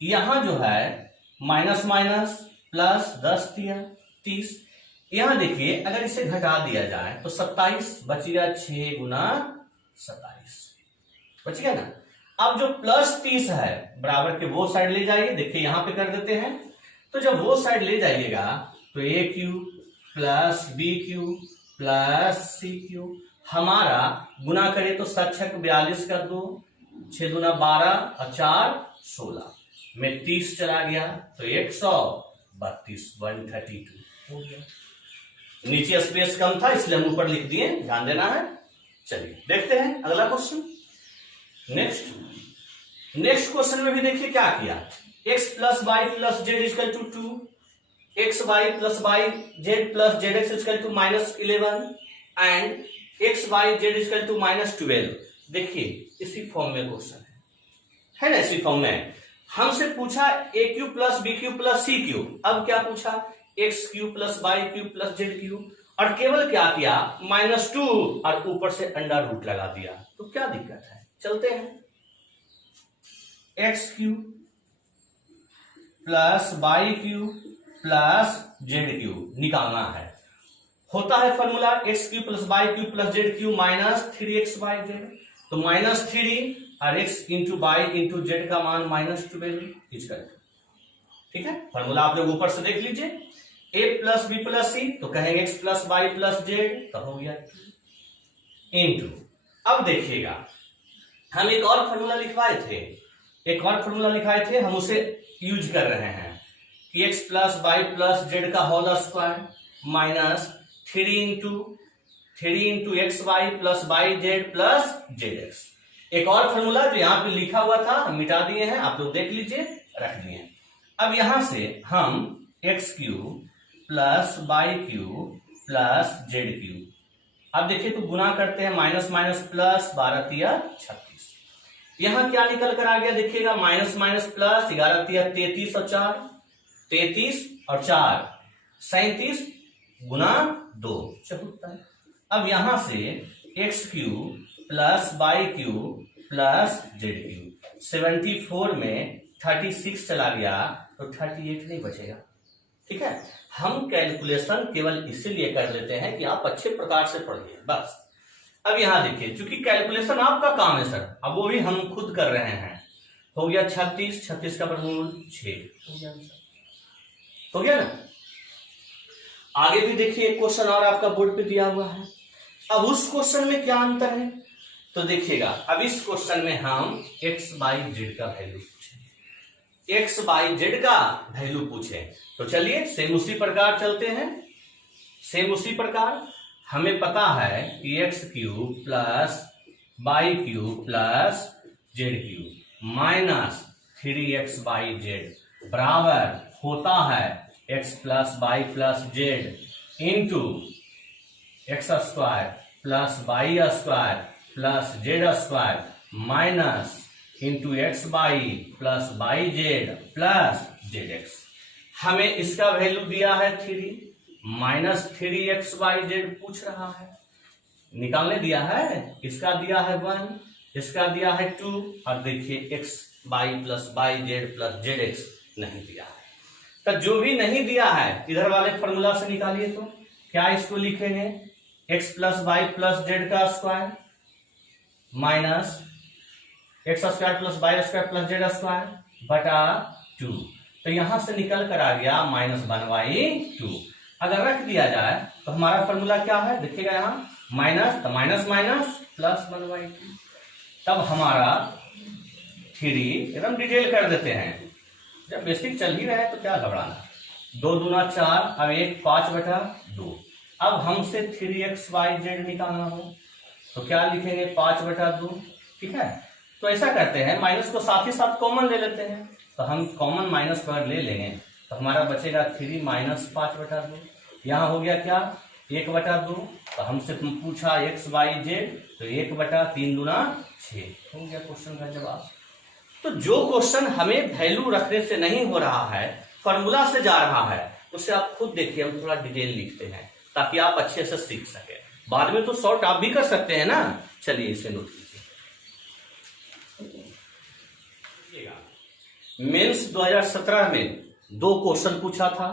यहां जो है माइनस माइनस प्लस 10 दिया 30। यहां देखिए अगर इसे घटा दिया जाए तो 27 बचेगा, 6 गुना 27 बच गया ना। अब जो प्लस 30 है बराबर के वो साइड ले जाइए, देखिए यहां पे कर देते हैं। तो जब वो साइड ले जाइएगा तो A cube plus B cube plus C cube, हमारा गुना करे तो 7 42 कर दो, 6 दूना 12 और 4 16 में 30 चला गया तो 132 132, हो गया, नीचे स्पेस कम था इसलिए हम ऊपर लिख दिए, ध्यान देना है। चलिए देखते हैं अगला क्वेश्चन। नेक्स्ट क्वेश्चन में भी देखिए क्या किया, x plus Y plus z equal to 2, x Y plus Y Z plus Z x equal to -11 and x Y z equal to -12। देखिए इसी फॉर्म में क्वेश्चन है ना, इसी फॉर्म में हमसे पूछा A cube plus B cube plus C cube, अब क्या पूछा X cube plus Y cube plus Z cube, और केवल क्या किया -2 और ऊपर से अंडर रूट लगा दिया, तो क्या दिक्कत है, चलते हैं। X cube plus Y cube plus Z cube निकालना है, होता है formula x cube plus Y cube plus Z cube -3xyz, तो -3 और x into y into z का मान -12 इसका, ठीक है। फॉर्मूला आप लोग ऊपर से देख लीजिए, a प्लस बी प्लस सी तो कहेंगे x plus Y plus Z, तो हो गया इंटू, अब देखिएगा हम एक और फॉर्मूला लिखवाए थे, हम उसे यूज कर रहे हैं कि x plus Y plus Z का whole square -3 into X Y plus Y Z plus Z X. एक और फॉर्मूला जो यहाँ पे लिखा हुआ था हम मिटा दिए हैं, आप लोग देख लीजिए, रख दिए। अब यहां से हम x cube plus Y cube plus Z cube, अब देखिए तो गुना करते हैं, माइनस माइनस प्लस 12 तिया 36, यहां क्या निकल कर आ गया देखिएगा, माइनस माइनस प्लस 11 तिया 33 और 4 33 और 4 37 गुना 2 74। अब यहां से x cube plus Y cube plus Z cube, 74 में 36 चला गया तो 38 नहीं बचेगा, ठीक है। हम कैलकुलेशन केवल इसीलिए कर लेते हैं कि आप अच्छे प्रकार से पढ़िए, बस। अब यहां देखिए, चूंकि कैलकुलेशन आपका काम है सर, अब वो भी हम खुद कर रहे हैं, हो गया 36 का वर्गमूल 6 हो गया ना। आगे भी देखिए एक क्वेश्चन और आपका बोर्ड पे दिया हुआ है, अब उस क्वेश्चन में क्या अंतर है तो देखिएगा, अब इस क्वेश्चन में हम एक्स बाई जेड का वैल्यू पूछे, एक्स बाई जेड का वैल्यू पूछे, तो चलिए सेम उसी प्रकार चलते हैं। सेम उसी प्रकार हमें पता है कि x cube plus Y cube plus Z cube minus 3x by z बराबर होता है x plus Y plus Z into x square plus Y square plus Z square minus into x by plus Y Z plus Z x. हमें इसका value दिया है 3 minus 3x Y Z पूछ रहा है, निकालने दिया है, इसका दिया है 1, इसका दिया है 2, और देखिए x by plus Y Z plus Z x नहीं दिया है। तो जो भी नहीं दिया है इधर वाले फॉर्मूला से निकालिए, तो क्या इसको लिखेंगे X plus Y plus Z का square minus x square plus Y square plus Z square बटा 2, तो यहां से निकल कर आ गया -1/2। अगर रख दिया जाए तो हमारा फॉर्मूला क्या है देखिएगा, यहां माइनस, तो माइनस माइनस प्लस 1/2, तब हमारा 3 एकदम डिटेल कर देते हैं, जब बेसिक चल ही रहे तो क्या घबराना। 2 दूना 4, अब 1 5/2। अब हमसे 3xyz निकालना हो तो क्या लिखेंगे 5/2, ठीक है। तो ऐसा करते हैं, माइनस को साथ ही साथ कॉमन ले लेते हैं, तो हम कॉमन माइनस पर ले लेंगे तो हमारा बचेगा 3 माइनस 5/2। यहाँ हो गया क्या 1/2, तो हमसे पूछा xyz, तो 1/3 दूना 6 हो गया क्वेश्चन का जवाब। तो जो क्वेश्चन हमें वैल्यू रखने से नहीं हो रहा है, फॉर्मूला से जा रहा है, उससे आप खुद देखिए, हम थोड़ा डिटेल लिखते हैं ताकि आप अच्छे से सीख सके। बाद में तो शॉर्ट आप भी कर सकते हैं ना। चलिए इसे नोट कीजिए। मेंस 2017 में 2 क्वेश्चन पूछा था,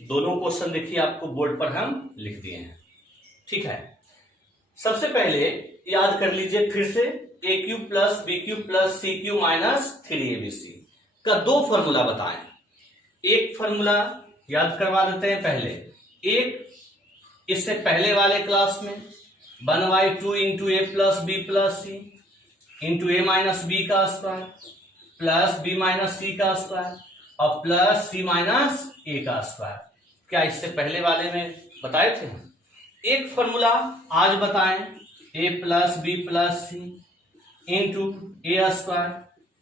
दोनों क्वेश्चन देखिए आपको बोर्ड पर हम लिख दिए हैं, ठीक है। सबसे पहले याद कर लीजिए फिर से, A cube plus B cube plus C cube minus 3abc का 2 फॉर्मूला बताएं। एक फॉर्मूला याद करवा देते हैं पहले, एक इससे पहले वाले क्लास में 1/2 इंटू ए प्लस बी प्लस सी इंटू ए माइनस बी का square plus B minus C का स्क्वायर और प्लस सी माइनस ए का स्क्वायर। क्या इससे पहले वाले में बताए थे? एक फॉर्मूला आज बताएं, a plus B plus C into A square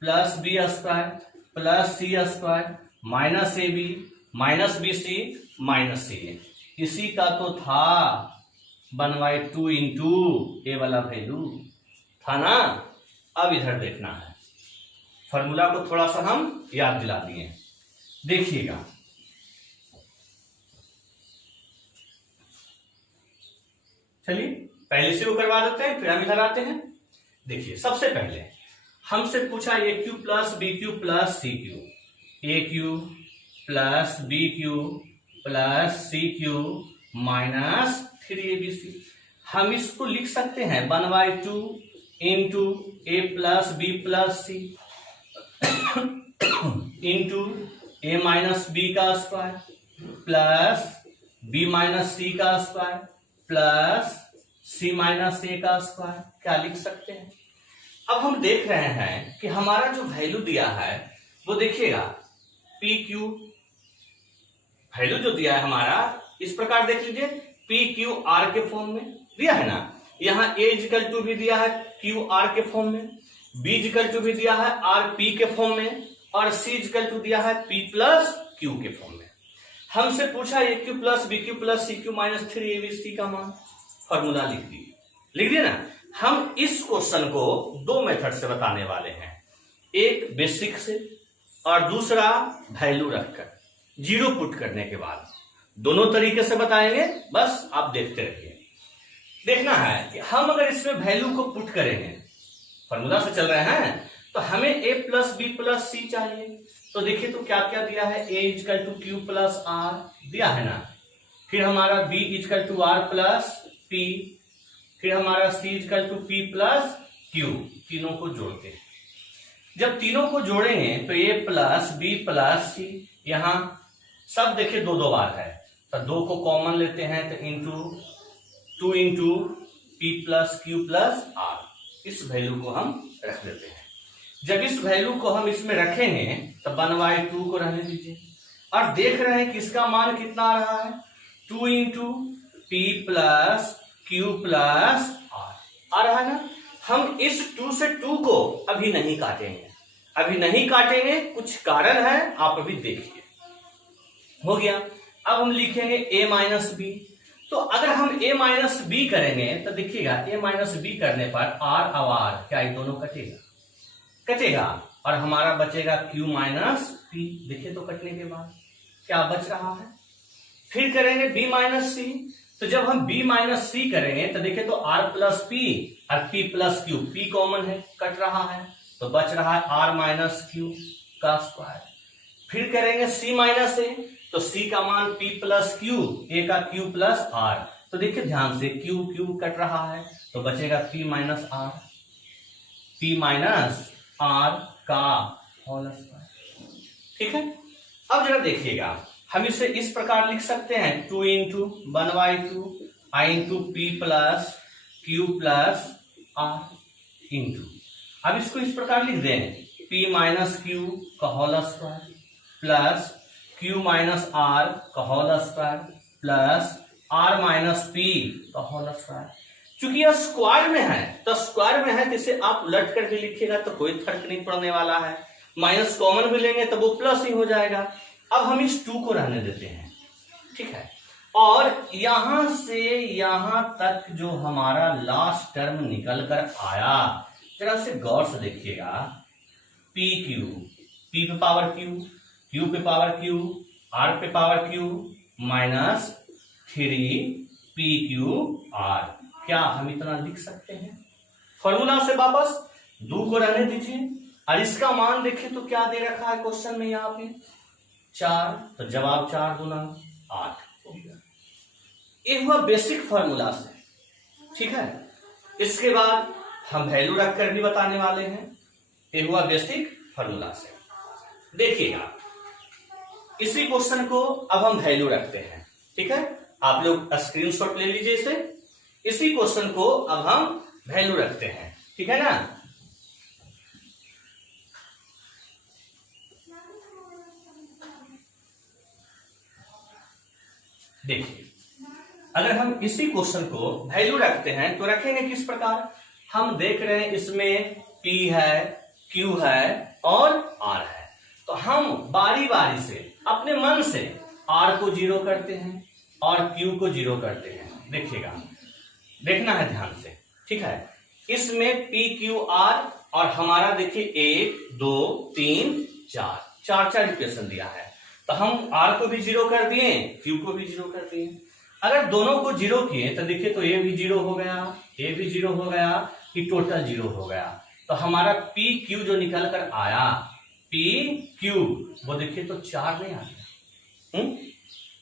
plus B square plus C square minus A B minus B C minus C A. इसी का तो था 1/2 इंटू ए वाला वैल्यू था ना। अब इधर देखना है, फॉर्मूला को थोड़ा सा हम याद दिला दिए, देखिएगा। चलिए पहले से वो करवा देते हैं, फिर हम इधर आते हैं। देखिए सबसे पहले हमसे पूछा A cube plus B cube plus C cube, A cube plus B cube plus C cube minus 3abc। हम इसको लिख सकते हैं 1/2 इंटू ए प्लस बी प्लस सी इंटू ए माइनस बी का square plus B minus C का square plus C minus A का square. क्या लिख सकते हैं? अब हम देख रहे हैं कि हमारा जो वैल्यू दिया है वो देखिएगा, पी क्यू वैल्यू जो दिया है हमारा इस प्रकार देख लीजिए, पी क्यू आर के फॉर्म में दिया है ना। यहां ए इक्वल टू भी दिया है क्यू आर के फॉर्म में, बी इक्वल टू भी दिया है आर पी के फॉर्म में, और सी इक्वल टू दिया है पी प्लस क्यू के फॉर्म में। हमसे पूछा A cube plus B cube plus C cube minus 3abc का मान, फॉर्मूला लिख दिए ना। हम इस क्वेश्चन को दो मेथड से बताने वाले हैं, एक बेसिक से और दूसरा वैल्यू रखकर, जीरो पुट करने के बाद। दोनों तरीके से बताएंगे, बस आप देखते रहिए। देखना है कि हम अगर इसमें वैल्यू को पुट करेंगे, फॉर्मूला से चल रहे हैं, तो हमें A plus B plus C चाहिए। तो देखिए तो क्या क्या दिया है, A equal to Q plus R दिया है ना, फिर हमारा B equal to R plus P, फिर हमारा C equal to P plus Q. तीनों को जोड़ते हैं, जब तीनों को जोड़ेंगे तो ए प्लस बी प्लस सी, यहां सब देखिए दो दो बार है, तो दो को कॉमन लेते हैं तो into 2 into P plus Q plus r, इस वैल्यू को हम रख लेते हैं। जब इस वैल्यू को हम इसमें रखेंगे तो 1/2 को रहने दीजिए, और देख रहे हैं कि इसका मान कितना आ रहा है, 2 into P plus Q plus R आ रहा है ना। हम इस 2 से 2 को अभी नहीं काटेंगे, कुछ कारण है, आप अभी देखिए। हो गया। अब हम लिखेंगे a माइनस बी। तो अगर हम a माइनस बी करेंगे तो देखिएगा a माइनस बी करने पर r और r क्या ये दोनों कटेगा, और हमारा बचेगा q माइनस पी। देखिए तो कटने के बाद क्या बच रहा है। फिर करेंगे b माइनस सी। तो जब हम b माइनस सी करेंगे तो देखिए तो r प्लस पी और p plus Q, p common है, कट रहा है, तो बच रहा है r माइनस क्यू का स्क्वायर। फिर करेंगे c माइनस ए, तो c का मान p प्लस क्यू, a का q प्लस r। तो देखिए ध्यान से q कट रहा है, तो बचेगा p माइनस r का होल स्क्वायर। ठीक है। अब जरा देखिएगा, हम इसे इस प्रकार लिख सकते हैं, 2 इंटू 1/2 आई into P plus Q plus R into, अब इसको इस प्रकार लिख दें, p माइनस क्यू का whole square plus q minus R का whole square plus r minus P का होल स्क्वायर। चूंकि यह स्क्वायर में है तो इसे आप उलट करके लिखिएगा तो कोई फर्क नहीं पड़ने वाला है, माइनस कॉमन भी लेंगे तो वो प्लस ही हो जाएगा। अब हम इस 2 को रहने देते हैं, ठीक है। और यहां से यहां तक जो हमारा लास्ट टर्म निकल कर आया, जरा से गौर से देखिएगा, पी क्यू, पी पे पावर क्यू, क्यू पे पावर क्यू, आर पे पावर क्यू माइनस 3pqr। क्या हम इतना लिख सकते हैं? फॉर्मूला से वापस 2 को रहने दीजिए, और इसका मान देखिए तो क्या दे रखा है क्वेश्चन में, यहाँ पे 4, तो जवाब 4 गुना 8 हो गया। ये हुआ बेसिक फॉर्मूला से, ठीक है। इसके बाद हम वैल्यू रखकर भी बताने वाले हैं। ये हुआ बेसिक फॉर्मूला से। देखिएगा इसी क्वेश्चन को अब हम वैल्यू रखते हैं, ठीक है। आप लोग स्क्रीनशॉट ले लीजिए इसे। इसी क्वेश्चन को अब हम वैल्यू रखते हैं, ठीक है ना। देखिए, अगर हम इसी क्वेश्चन को वैल्यू रखते हैं तो रखेंगे किस प्रकार। हम देख रहे हैं इसमें P है, Q है और R है, तो हम बारी बारी से अपने मन से R को 0 करते हैं और Q को 0 करते हैं। देखिएगा, देखना है ध्यान से, ठीक है। इसमें P Q R और हमारा देखिए 1 2 3 4 4 इक्वेशन दिया है, तो हम R को भी 0 कर दिए, Q को भी 0 कर दिए। अगर दोनों को 0 किए तो देखिए, तो A भी 0 हो गया, A भी 0 हो गया, कि टोटल 0 हो गया। तो हमारा P Q जो निकल कर आया, P Q, वो देखिए तो 4 नहीं आ गया।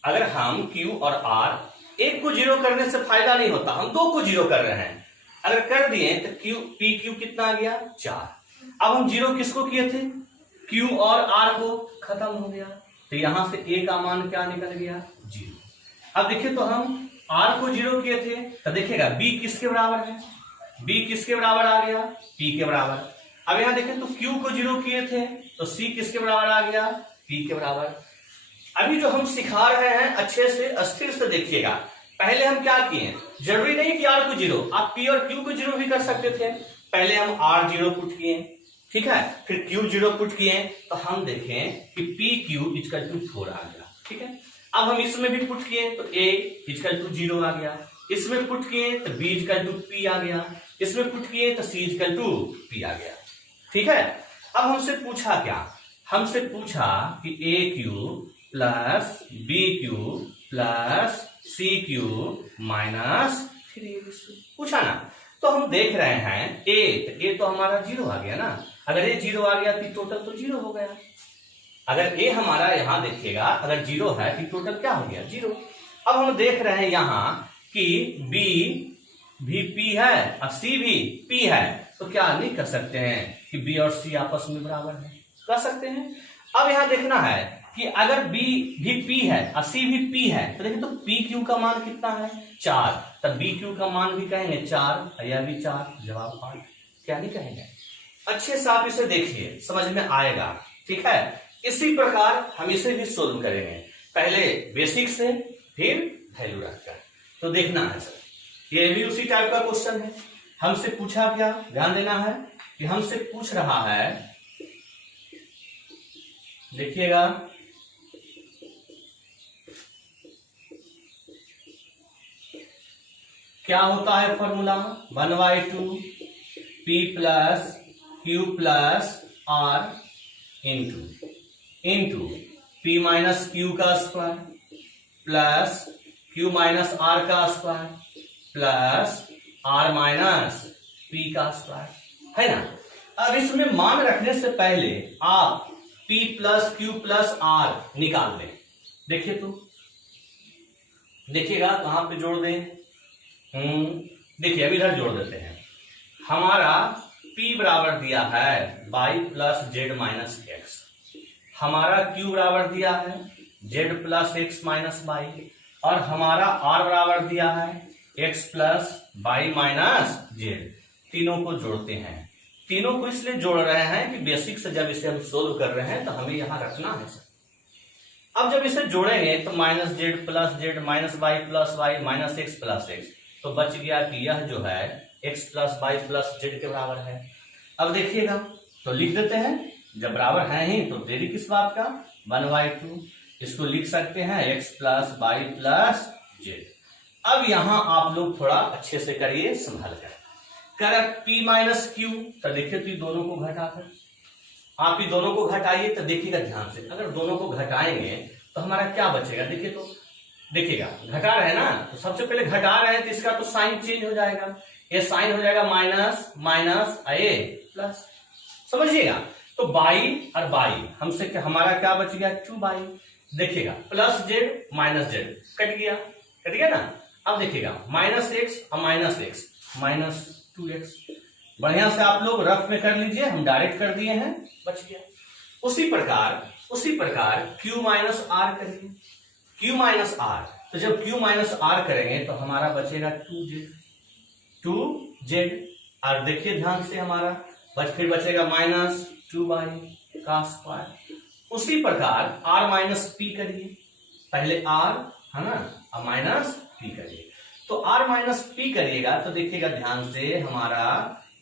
अगर हम Q और R एक को 0 करने से फायदा नहीं होता, हम 2 को 0 कर रहे हैं। अगर कर दिए तो P Q कितना आ गया, 4। अब हम 0 किसको किए थे, Q और R को, खत्म हो गया। तो यहां से A का मान क्या निकल गया, 0। अब देखिए, तो हम R को 0 किए थे, तो देखिएगा B किसके बराबर है, B किसके बराबर आ गया, P के बराबर। अब यहां देखें तो Q को 0 किए थे, तो C किसके बराबर आ गया, P के बराबर। अभी जो हम सिखा रहे हैं अच्छे से अस्थिर से देखिएगा। पहले हम क्या किए, जरूरी नहीं कि R को 0, आप P और Q को 0 भी कर सकते थे। पहले हम R 0 पुट किए, ठीक है, फिर Q 0 पुट किए, तो हम देखें कि P Q इक्वल टू 4 आ गया, ठीक है। अब हम इसमें भी पुट किए तो A इक्वल टू 0 आ गया, इसमें पुट किए तो B इक्वल टू P आ गया, इसमें पुट किए तो C इक्वल टू P आ गया, ठीक है। अब हमसे पूछा क्या, हमसे पूछा कि AQ plus BQ plus CQ minus 3 पूछा ना। तो हम देख रहे हैं A तो हमारा 0 आ गया ना। अगर A 0 आ गया तो टोटल तो 0 हो गया। अगर A हमारा यहां देखिएगा, अगर 0 है तो टोटल क्या हो गया, 0। अब हम देख रहे हैं यहां कि B भी P है और C भी P है, तो क्या नहीं कर सकते हैं कि B और C आपस में बराबर है, कर सकते हैं। अब यहां देखना है कि अगर B भी P है और C भी P है, तो देखिए तो PQ का मान कितना है, 4, तब BQ का मान भी कहेंगे 4, यह भी 4, जवाब 5, क्या नहीं कहेंगे। अच्छे से आप इसे देखिए, समझ में आएगा, ठीक है। इसी प्रकार हम इसे भी सोल्व करेंगे, पहले बेसिक से फिर वैल्यू रखकर। तो देखना है सर, ये भी उसी टाइप का क्वेश्चन है। हमसे पूछा क्या, ध्यान देना है कि हमसे पूछ रहा है, देखिएगा, क्या होता है formula, 1/2 P plus Q plus R into P minus Q का square plus Q minus R का square plus R minus P का स्क्वायर, है ना। अब इसमें मान रखने से पहले आप P plus Q plus R निकाल दें। देखिए तो, देखिएगा कहां पे जोड़ दें, देखिए अब इधर जोड़ देते हैं। हमारा P बराबर दिया है y plus Z minus x, हमारा Q बराबर दिया है z plus x minus y, और हमारा R बराबर दिया है x plus Y minus z. तीनों को जोड़ते हैं। तीनों को इसलिए जोड़ रहे हैं कि बेसिक से जब इसे हम सोल्व कर रहे हैं तो हमें यहां रखना है। अब जब इसे जोड़ेंगे तो minus z minus y minus x plus x, तो बच गया कि यह जो है x plus Y plus z के बराबर है। अब देखिएगा तो लिख देते हैं, जब बराबर है ही तो देरी किस बात का, 1/2, इसको लिख सकते हैं x plus Y plus z. अब यहां आप लोग थोड़ा अच्छे से करिए, संभाल कर P माइनस Q, तो देखिए तो दोनों को घटाकर आप ही दोनों को घटाइए, तो देखिएगा ध्यान से, अगर दोनों को घटाएंगे तो हमारा क्या बचेगा, देखिए तो, देखिएगा घटा रहे हैं ना, तो सबसे पहले घटा रहे हैं तो इसका तो साइन चेंज हो जाएगा, ये साइन हो जाएगा माइनस माइनस ए प्लस, समझिएगा। तो बाई और बाई हमसे हमारा क्या बच गया, 2 देखिएगा plus Z minus Z cut गया ना। अब देखिएगा माइनस एक्स और माइनस 2x, बढ़िया से आप लोग रफ में कर लीजिए, हम डायरेक्ट कर दिए हैं, बच गया। उसी प्रकार Q माइनस आर करिए, Q माइनस आर, तो जब Q माइनस आर करेंगे तो हमारा बचेगा 2z, और देखिए ध्यान से हमारा फिर बचेगा माइनस 2y का स्क्वायर। उसी प्रकार r माइनस पी करिए, पहले r है ना। अब माइनस पी करिए, तो आर माइनस पी करिएगा तो देखिएगा ध्यान से हमारा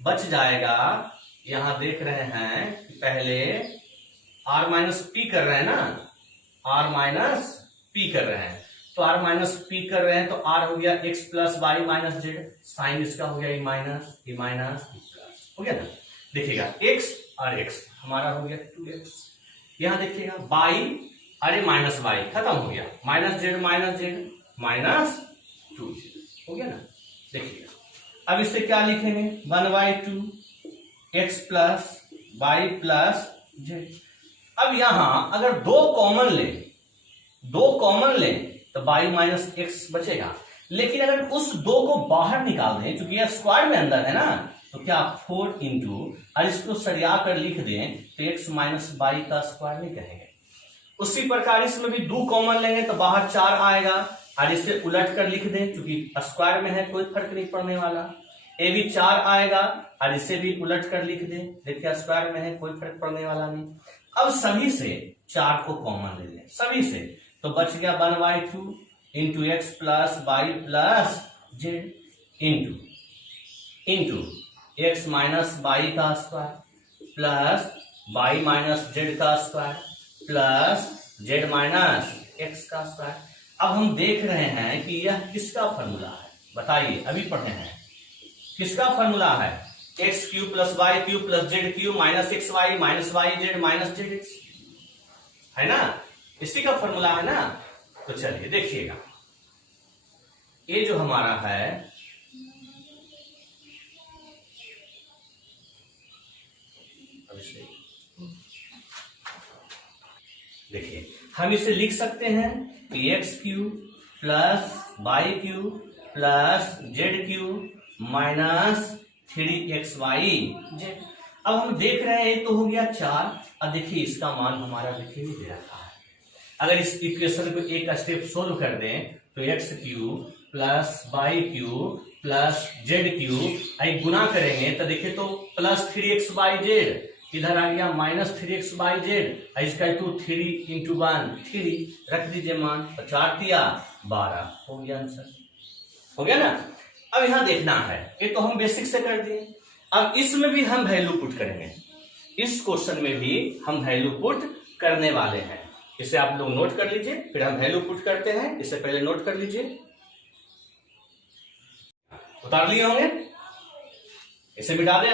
बच जाएगा। यहां देख रहे हैं कि पहले आर माइनस पी कर रहे हैं ना, आर माइनस पी कर रहे हैं, तो आर माइनस पी कर रहे हैं तो आर हो गया x plus Y minus z, sign इसका हो गया ई माइनस ई प्लस, हो गया ना। देखिएगा एक्स और एक्स हमारा हो गया 2x, यहां देखिएगा बाई अरे माइनस वाई खत्म हो गया, माइनस जेड माइनस 2 हो गया ना। देखिएगा अब इससे क्या लिखेंगे 1/2 x plus Y plus z. अब यहां अगर दो कॉमन लें तो बाई माइनस एक्स बचेगा, लेकिन अगर उस दो को बाहर निकाल दें, क्योंकि यह स्क्वायर में अंदर है ना, तो क्या 4 इंटू और इसको सरिया कर लिख दें तो एक्स माइनस बाई का स्क्वायर नहीं कहेंगे। उसी प्रकार इसमें भी 2 कॉमन लेंगे तो बाहर 4 आएगा और इसे उलट कर लिख दें, क्योंकि स्क्वायर में है कोई फर्क नहीं पड़ने वाला। ए भी 4 आएगा और इसे भी उलट कर लिख दें, देखिए स्क्वायर में है कोई फर्क पड़ने वाला नहीं। अब सभी से 4 को कॉमन ले लें सभी से, तो बच गया 1/2 into x plus Y plus Z into X minus Y का square plus Y minus Z का square plus Z minus X का स्क्वायर। अब हम देख रहे हैं कि यह किसका फॉर्मूला है, बताइए, अभी पढ़े हैं किसका फॉर्मूला है, x cube plus Y cube plus Z cube minus x Y z minus z x, है ना, इसी का फॉर्मूला है ना। तो चलिए देखिएगा, ये जो हमारा है देखिए, हम इसे लिख सकते हैं कि x cube plus Y cube plus Z cube minus 3xy z. अब हम देख रहे हैं तो हो गया 4, अब देखिए इसका मान हमारा देखिए दे रखा है। अगर इस इक्वेशन को एक स्टेप सोल्व कर दें तो X cube plus Y cube plus Z cube गुना करेंगे तो देखिए तो प्लस 3xy जेड, इधर आ गया माइनस 3xy जेड, इसका 3 इंटू 1 3 रख दीजिए मान, 4 दिया 12 हो गया आंसर, हो गया ना। अब यहां देखना है, ये तो हम बेसिक से कर दिए, अब इसमें भी हम वैल्यू पुट करेंगे, इस क्वेश्चन में भी हम वैल्यू पुट करने वाले हैं। इसे आप लोग नोट कर लीजिए, फिर हम वैल्यू पुट करते हैं, इससे पहले नोट कर लीजिए, उतार लिए होंगे, इसे मिटा दें।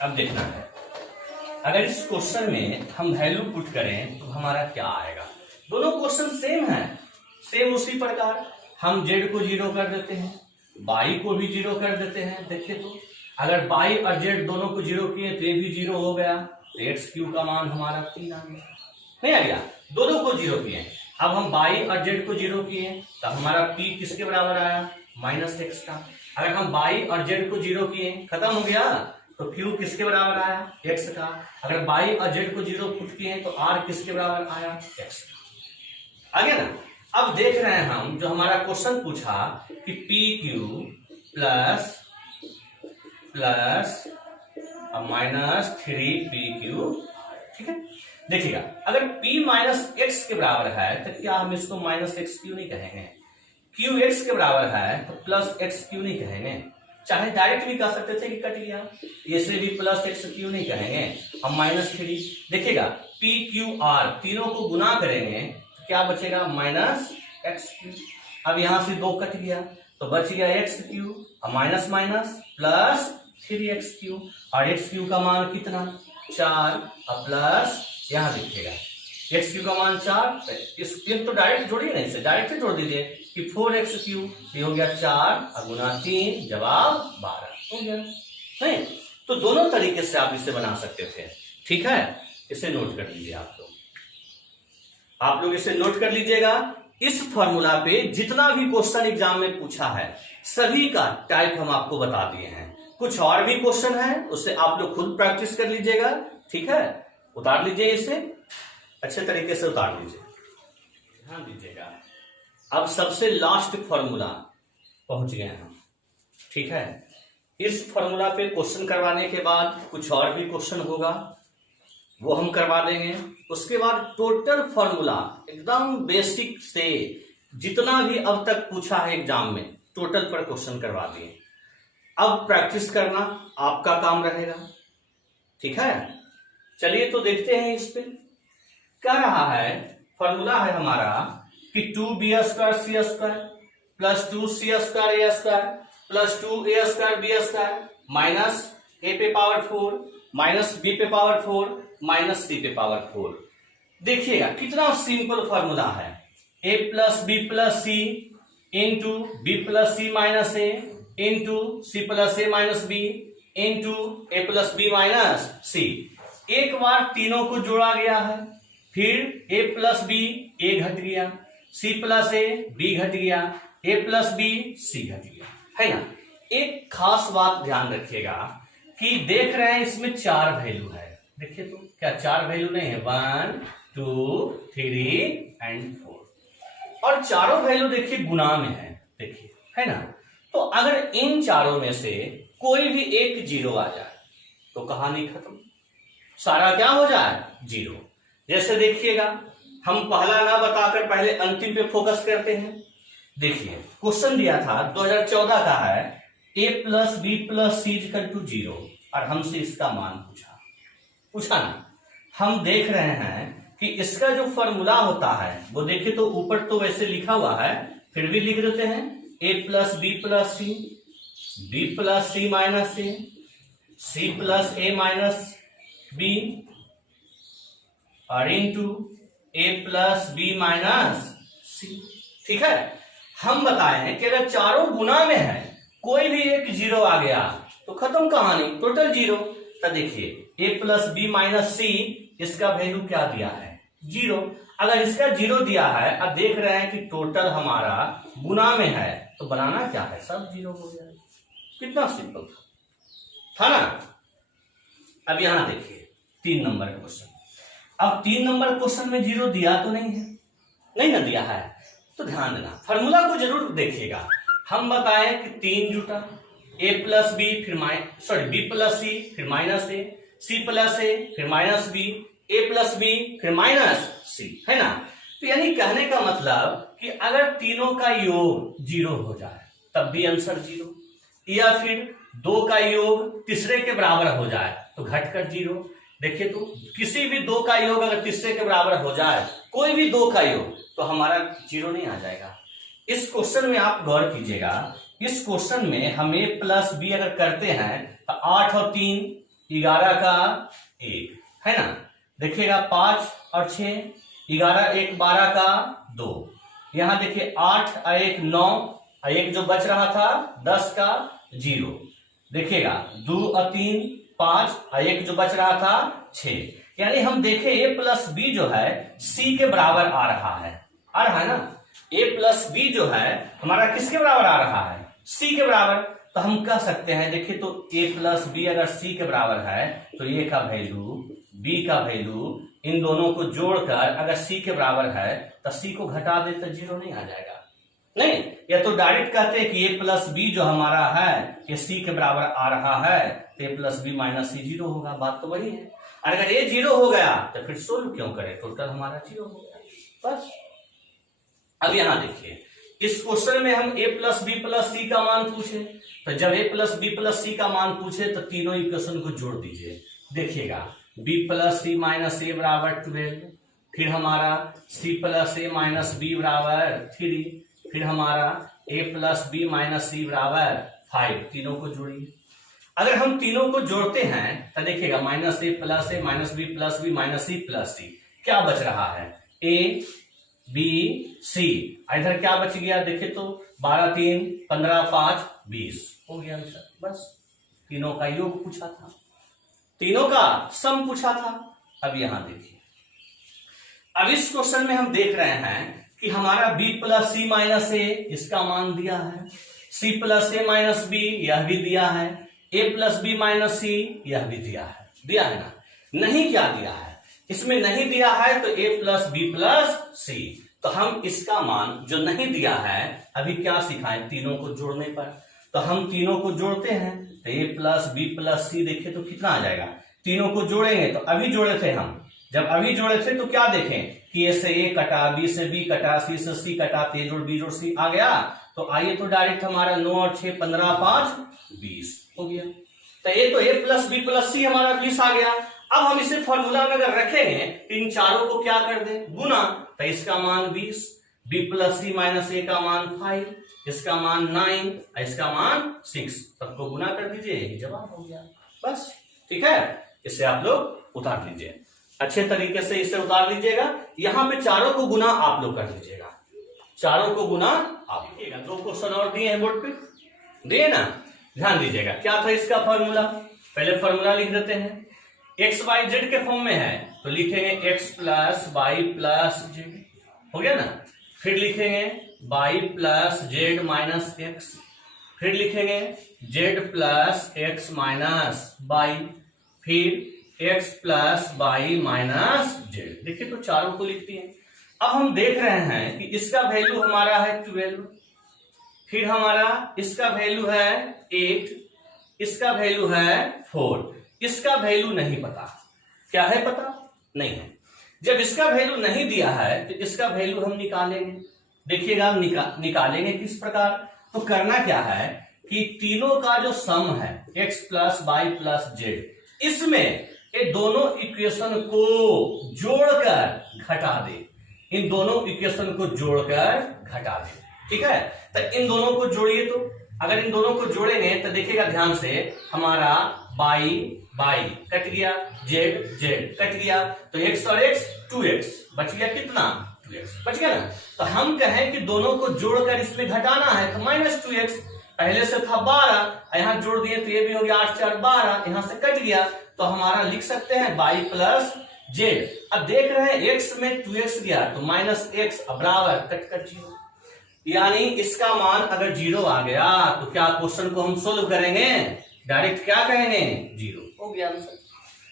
अब देखना है, अगर इस क्वेश्चन में हम वैल्यू पुट करें तो हमारा क्या आएगा। दोनों क्वेश्चन सेम है, सेम उसी प्रकार हम जेड को 0 कर देते हैं, बाई को भी 0 कर देते हैं। देखिए तो अगर बाई और जेड दोनों को 0 किए तो ये भी 0 हो गया, तो एक्स क्यू का मान हमारा 3 आ गया, नहीं आ गया, दोनों को 0 किए। अब हम बाई और जेड को 0 किए तो हमारा पी किसके बराबर आया, माइनस एक्स का। अगर हम बाई और जेड को 0 किए, खत्म हो गया, तो क्यू किसके बराबर आया, एक्स का। अगर बाई और जेड को 0 पुट किए तो आर किसके बराबर आया, एक्स का, आ गया ना। अब देख रहे हैं हम जो हमारा क्वेश्चन पूछा कि P Q plus minus 3pq, ठीक है। देखिएगा अगर p माइनस एक्स के बराबर है तो क्या हम इसको माइनस एक्स क्यू नहीं कहेंगे, क्यू एक्स के बराबर है तो प्लस एक्स क्यू नहीं कहेंगे, चाहे डायरेक्ट भी कह सकते थे कि कट गया, इसे भी प्लस एक्स क्यू नहीं कहेंगे, हम माइनस 3। देखिएगा पी क्यू आर तीनों को गुना करेंगे तो क्या बचेगा, माइनस एक्स क्यू। अब यहां से 2 कट गया तो बच गया एक्स क्यू और minus minus plus 3x Q, और एक्स क्यू का मान कितना 4 और प्लस यहां देखिएगा एक्स क्यू का मान 4, इस तो डायरेक्ट जोड़िए ना, इसे डायरेक्ट जोड़ दीजिए कि 4x क्यू, ये हो गया 4 और गुना 3, जवाब 12 हो गया। नहीं तो दोनों तरीके से आप इसे बना सकते थे, ठीक है, इसे नोट कर लीजिए आप लोग इसे नोट कर लीजिएगा। इस फॉर्मूला पे जितना भी क्वेश्चन एग्जाम में पूछा है सभी का टाइप हम आपको बता दिए हैं, कुछ और भी क्वेश्चन है उससे आप लोग खुद प्रैक्टिस कर लीजिएगा, ठीक है। उतार लीजिए, इसे अच्छे तरीके से उतार लीजिए, ध्यान दीजिएगा। अब सबसे लास्ट फॉर्मूला पहुंच गए हम, ठीक है। इस फॉर्मूला पे क्वेश्चन करवाने के बाद कुछ और भी क्वेश्चन होगा, वो हम करवा देंगे। उसके बाद टोटल फॉर्मूला एकदम बेसिक से जितना भी अब तक पूछा है एग्जाम में टोटल पर क्वेश्चन करवा दिए। अब प्रैक्टिस करना आपका काम रहेगा, ठीक है। चलिए तो देखते हैं इस पे क्या रहा है। फॉर्मूला है हमारा कि 2b² c² plus 2c² a² plus 2a² b² minus a पे पावर 4 माइनस b पे पावर 4 माइनस c पे पावर 4। देखिएगा कितना सिंपल फॉर्मूला है। a plus B plus C into B plus C minus A into C plus A minus B into A plus B minus C. एक बार तीनों को जोड़ा गया है, फिर a प्लस बी ए घट गया, c प्लस ए बी घट गया, a प्लस बी सी घट गया, है ना। एक खास बात ध्यान रखिएगा कि देख रहे हैं इसमें 4 वैल्यू है। देखिए तो क्या 4 वैल्यू नहीं है, 1 2 3 एंड 4 और चारों वैल्यू देखिए गुना में है, देखिए है ना। तो अगर इन चारों में से कोई भी एक 0 आ जाए तो कहानी खत्म, सारा क्या हो जाए 0। जैसे देखिएगा हम पहला ना बताकर पहले अंतिम पे फोकस करते हैं। देखिए क्वेश्चन दिया था 2014 का है a plus B plus c equal to 0 और हमसे इसका मान पूछा ना। हम देख रहे हैं कि इसका जो फॉर्मूला होता है वो देखिए तो ऊपर तो वैसे लिखा हुआ है, फिर भी लिख देते हैं a plus B plus c, b plus C minus a, c plus A minus b और इंटू ए प्लस बी माइनस सी, ठीक है। हम बताए हैं कि अगर चारों गुना में है कोई भी एक 0 आ गया तो खत्म कहानी, टोटल 0। तो देखिए a प्लस बी माइनस सी इसका वैल्यू क्या दिया है 0। अगर इसका 0 दिया है अब देख रहे हैं कि टोटल हमारा गुना में है तो बनाना क्या है, सब 0 हो जाए। कितना सिंपल था ना। अब यहां देखिए 3 नंबर क्वेश्चन। अब 3 नंबर क्वेश्चन में 0 दिया तो नहीं है, नहीं ना दिया है तो ध्यान देना फॉर्मूला को जरूर देखिएगा। हम बताएं कि 3 जुटा a प्लस बी फिर बी प्लस सी फिर माइनस ए, सी प्लस ए फिर minus B, A plus B फिर माइनस सी, है ना। तो यानी कहने का मतलब कि अगर तीनों का योग 0 हो जाए तब भी आंसर 0, या फिर 2 का योग तीसरे के बराबर हो जाए तो घटकर 0। देखिए तो किसी भी 2 का योग अगर तीसरे के बराबर हो जाए, कोई भी 2 का योग, तो हमारा 0 नहीं आ जाएगा। इस क्वेश्चन में आप गौर कीजिएगा, इस क्वेश्चन में हम a प्लस बी अगर करते हैं तो 8 और 3 11 का 1, है ना। देखिएगा 5 और 6 11 1 12 का 2। यहां देखिए 8 और 1 9 और 1 जो बच रहा था 10 का 0। देखिएगा 2 और 3 5 और 1 जो बच रहा था 6। यानी हम देखें a प्लस बी जो है c के बराबर आ रहा है ना। a प्लस बी जो है हमारा किसके बराबर आ रहा है, c के बराबर। तो हम कह सकते हैं देखिए तो a प्लस बी अगर c के बराबर है तो a का वैल्यू b का वैल्यू इन दोनों को जोड़कर अगर c के बराबर है तो c को घटा दे तो 0 नहीं आ जाएगा। नहीं, या तो डायरेक्ट कहते हैं कि a प्लस बी जो हमारा है ये c के बराबर आ रहा है तो a प्लस बी माइनस सी 0 होगा। बात तो वही है। और अगर a 0 हो गया तो फिर सोल्व क्यों करें, टोटल हमारा 0 हो गया बस। अब यहां देखिए इस क्वेश्चन में हम a प्लस बी प्लस सी का मान पूछे, तो जब a प्लस बी प्लस सी का मान पूछे तो तीनों इक्वेशन को जोड़ दीजिए। देखिएगा b प्लस सी माइनस ए बराबर 12, फिर हमारा c प्लस ए माइनस बी बराबर 3, फिर हमारा a प्लस बी माइनस सी बराबर 5। तीनों को जोड़िए। अगर हम तीनों को जोड़ते हैं तो देखिएगा minus A plus A minus B plus B minus C plus C, क्या बच रहा है a बी सी। इधर क्या बच गया देखिए तो 12 3 15 5 20 हो गया आंसर बस। तीनों का योग पूछा था, तीनों का सम पूछा था। अब यहां देखिए, अब इस क्वेश्चन में हम देख रहे हैं कि हमारा b प्लस सी माइनस ए इसका मान दिया है, c प्लस ए माइनस बी यह भी दिया है, a प्लस बी माइनस सी यह भी दिया है ना। नहीं क्या दिया है, इसमें नहीं दिया है तो a प्लस बी प्लस सी। तो हम इसका मान जो नहीं दिया है अभी क्या सिखाएं, तीनों को जोड़ने पर। तो हम तीनों को जोड़ते हैं तो a प्लस बी प्लस सी देखिए तो कितना आ जाएगा, तीनों को जोड़ेंगे तो अभी जोड़े थे हम, जब अभी जोड़े थे तो क्या देखें कि ए से ए कटा, बी से बी कटा, सी से सी कटा, ए जोड़ बी जोड़ सी आ गया। तो आइए तो डायरेक्ट हमारा 9 और 6 15 5 20 हो गया। तो ये तो ए प्लस बी प्लस सी हमारा 20 आ गया। अब हम इसे फॉर्मूला में अगर रखेंगे इन चारों को क्या कर दें गुना, तो इसका मान 20, B plus C minus A का मान 5, इसका मान 9, इसका मान 6, सबको गुना कर दीजिए, यही जवाब हो गया बस। ठीक है, इसे आप लोग उतार लीजिए, अच्छे तरीके से इसे उतार लीजिएगा। यहां पे चारों को गुना आप लोग कर लीजिएगा, चारों को गुना आप लीजिएगा। 2 क्वेश्चन और दिए हैं बोर्ड पे, दिए ना, ध्यान दीजिएगा। क्या था इसका फॉर्मूला, पहले फॉर्मूला लिख देते हैं। एक्स वाई जेड के फॉर्म में है तो लिखेंगे X plus Y plus Z, हो गया ना। फिर लिखेंगे Y plus Z minus X, फिर लिखेंगे Z plus x minus Y, फिर X plus Y minus Z. देखिए तो चारों को लिखती हैं। अब हम देख रहे हैं कि इसका वैल्यू हमारा है 12, फिर हमारा इसका वैल्यू है 8, इसका वैल्यू है 4, इसका वैल्यू नहीं पता। क्या है पता? नहीं है। जब इसका वैल्यू नहीं दिया है तो इसका वैल्यू हम निकालेंगे। देखिएगा निकालेंगे किस प्रकार, तो करना क्या है कि तीनों का जो सम है x plus Y plus z, इसमें ये दोनों इक्वेशन को जोड़कर घटा दे, इन दोनों इक्वेशन को जोड़कर घटा दे। ठीक है, तो इन दोनों को जोड़िए। तो अगर इन दोनों को जोड़ेंगे तो देखिएगा ध्यान से, हमारा बाई बाई कट गया, जेड जेड कट गया, तो x और x 2x बच गया, कितना 2x बच गया ना। तो हम कहें कि दोनों को जोड़कर इसमें घटाना है तो माइनस 2x, पहले से था 12, यहां जोड़ दिए तो ये भी हो गया 8 4 12, यहां से कट गया तो हमारा लिख सकते हैं बाई प्लस जेड। अब देख रहे हैं x में 2x गया तो माइनस x बराबर कट कर 0, यानी इसका मान अगर 0 आ गया तो क्या क्वेश्चन को हम सोल्व करेंगे, डायरेक्ट क्या कहेंगे 0, हो गया आंसर।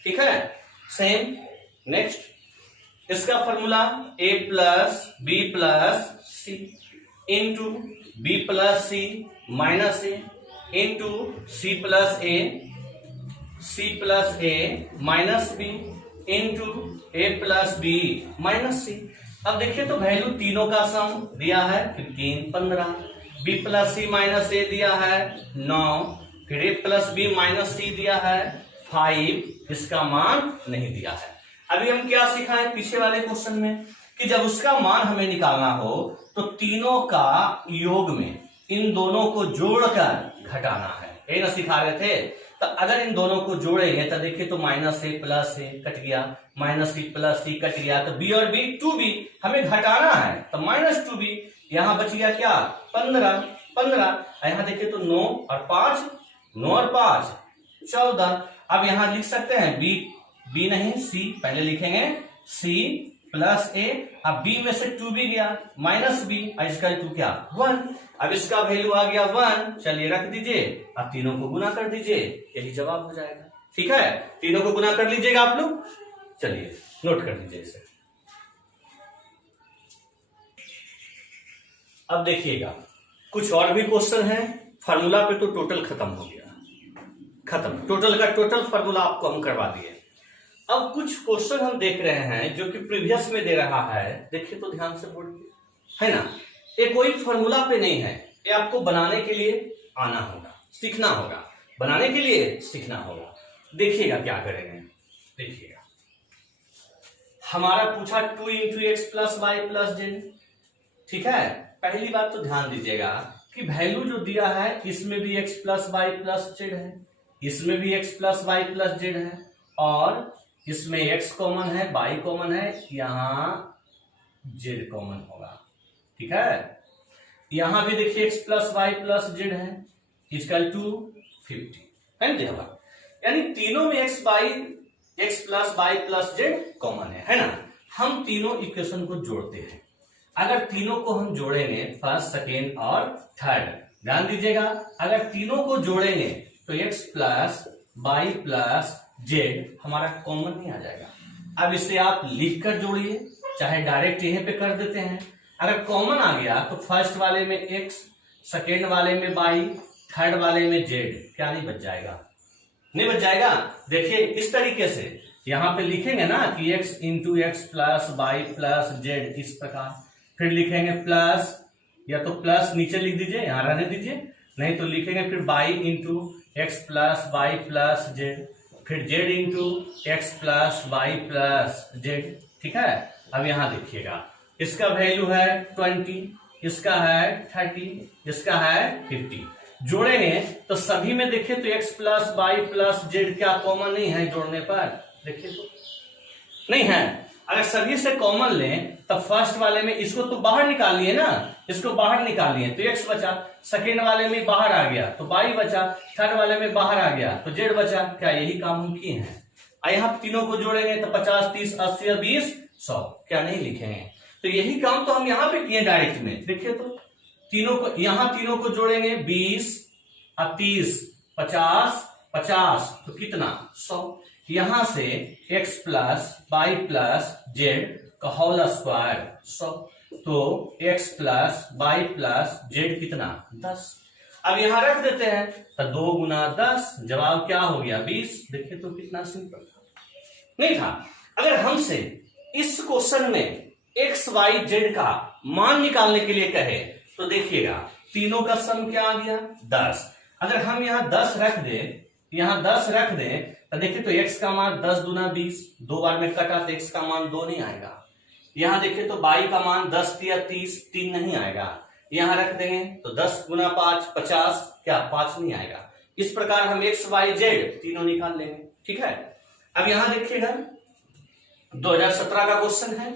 ठीक है, सेम नेक्स्ट इसका formula a plus B plus C into B plus C minus A into C plus A minus B into A plus B minus C. अब देखिए तो वैल्यू तीनों का सम दिया है 15 15, बी प्लस सी माइनस ए दिया है 9, फिर ए प्लस बी माइनस सी दिया है 5, इसका मान नहीं दिया है। अभी हम क्या सीखा है पीछे वाले क्वेश्चन में कि जब उसका मान हमें निकालना हो तो तीनों का योग में इन दोनों को जोड़कर घटाना है, यही ना सिखा रहे थे। तो अगर इन दोनों को जोड़ेंगे तो देखिए तो minus A plus A cut गया, माइनस सी प्लस सी कट गया, तो बी और बी 2b हमें घटाना है तो माइनस 2b, यहां बच गया क्या 15 15, यहां देखिए तो 9 और 5 9 और 5 14। अब यहां लिख सकते हैं बी नहीं सी, पहले लिखेंगे सी प्लस ए, अब बी में से 2b गया माइनस बी, इसका 2 क्या 1, अब इसका वैल्यू आ गया 1, चलिए रख दीजिए, अब तीनों को गुना कर दीजिए, यही जवाब हो जाएगा। ठीक है, तीनों को गुना कर लीजिएगा आप लोग, चलिए नोट कर लीजिए इसे। अब देखिएगा कुछ और भी क्वेश्चन है, फार्मूला पे तो टोटल खत्म हो गया, खत्म, टोटल का टोटल फार्मूला आपको हम करवा दिए। अब कुछ क्वेश्चन हम देख रहे हैं जो कि प्रीवियस में दे रहा है, देखिए तो ध्यान से बोल है ना, ये कोई फॉर्मूला पे नहीं है, ये आपको बनाने के लिए आना होगा, सीखना होगा, बनाने के लिए सीखना होगा। देखिएगा क्या करेंगे, देखिएगा हमारा पूछा 2 into x plus Y plus Z. ठीक है, पहली बात तो ध्यान दीजिएगा कि वैल्यू जो दिया है इसमें भी x plus Y plus z है, इसमें भी x plus Y plus z है, और इसमें x कॉमन है, y कॉमन है, यहां z कॉमन होगा। ठीक है, यहां भी देखिए x plus Y plus z है, इक्वल टू 50 है ना, यानी तीनों में x plus Y plus Z common है ना। हम तीनों इक्वेशन को जोड़ते हैं, अगर तीनों को हम जोड़ेंगे फर्स्ट सेकेंड और थर्ड, ध्यान दीजिएगा, अगर तीनों को जोड़ेंगे तो x plus Y plus z हमारा कॉमन नहीं आ जाएगा। अब इसे आप लिखकर जोड़िए, चाहे डायरेक्ट यहीं पे कर देते हैं। अगर कॉमन आ गया तो फर्स्ट वाले में x, सेकेंड वाले में y, थर्ड वाले में z, क्या नहीं बच जाएगा नहीं बच जाएगा। देखिए इस तरीके से यहां पे लिखेंगे ना कि x into x plus Y plus z, इस प्रकार। फिर लिखेंगे प्लस, या तो प्लस नीचे लिख दीजिए, यहां रहने दीजिए, नहीं तो लिखेंगे फिर Y into x plus Y plus Z, फिर Z into x plus Y plus Z. ठीक है, अब यहां देखिएगा इसका वैल्यू है 20, इसका है 30, इसका है 50। जोड़ेंगे तो सभी में देखिए तो x plus Y plus z क्या कॉमन नहीं है जोड़ने पर? देखिए तो नहीं है। अगर सभी से कॉमन लें तो फर्स्ट वाले में इसको तो बाहर निकालिए ना, इसको बाहर निकालिए तो x बचा, सेकेंड वाले में बाहर आ गया तो y बचा, थर्ड वाले में बाहर आ गया तो z बचा। क्या यही काम हम किए हैं? यहां तीनों को जोड़ेंगे तो 50, 30, 80, 20, 100, क्या नहीं लिखेंगे? तो यही काम तो हम यहां पे किए डायरेक्ट में। देखिए तो तीनों को, यहां तीनों को जोड़ेंगे 20, 30, 50, 50 तो कितना 100। यहां से x plus Y plus Z का होल स्क्वायर 100, तो x plus Y plus z कितना 10। अब यहां रख देते हैं तो 2 गुना 10, जवाब क्या हो गया 20। देखिए तो कितना सिंपल था, नहीं था? अगर हमसे इस क्वेश्चन में एक्स वाई जेड का मान निकालने के लिए कहे तो देखिएगा तीनों का सम क्या आ गया 10। अगर हम यहाँ 10 रख दे, यहाँ 10 रख दे तो देखिए तो x का मान 10 दूना 20, 2 बार में कटा तो x का मान 2 नहीं आएगा। यहाँ देखिए तो y का मान 10 या 30, 3 नहीं आएगा। यहाँ रख देंगे तो 10 गुना 5, 50, क्या 5 नहीं आएगा। इस प्रकार हम x y z तीनों निकाल लेंगे। ठीक है, अब यहाँ देखिएगा 2017 का क्वेश्चन है,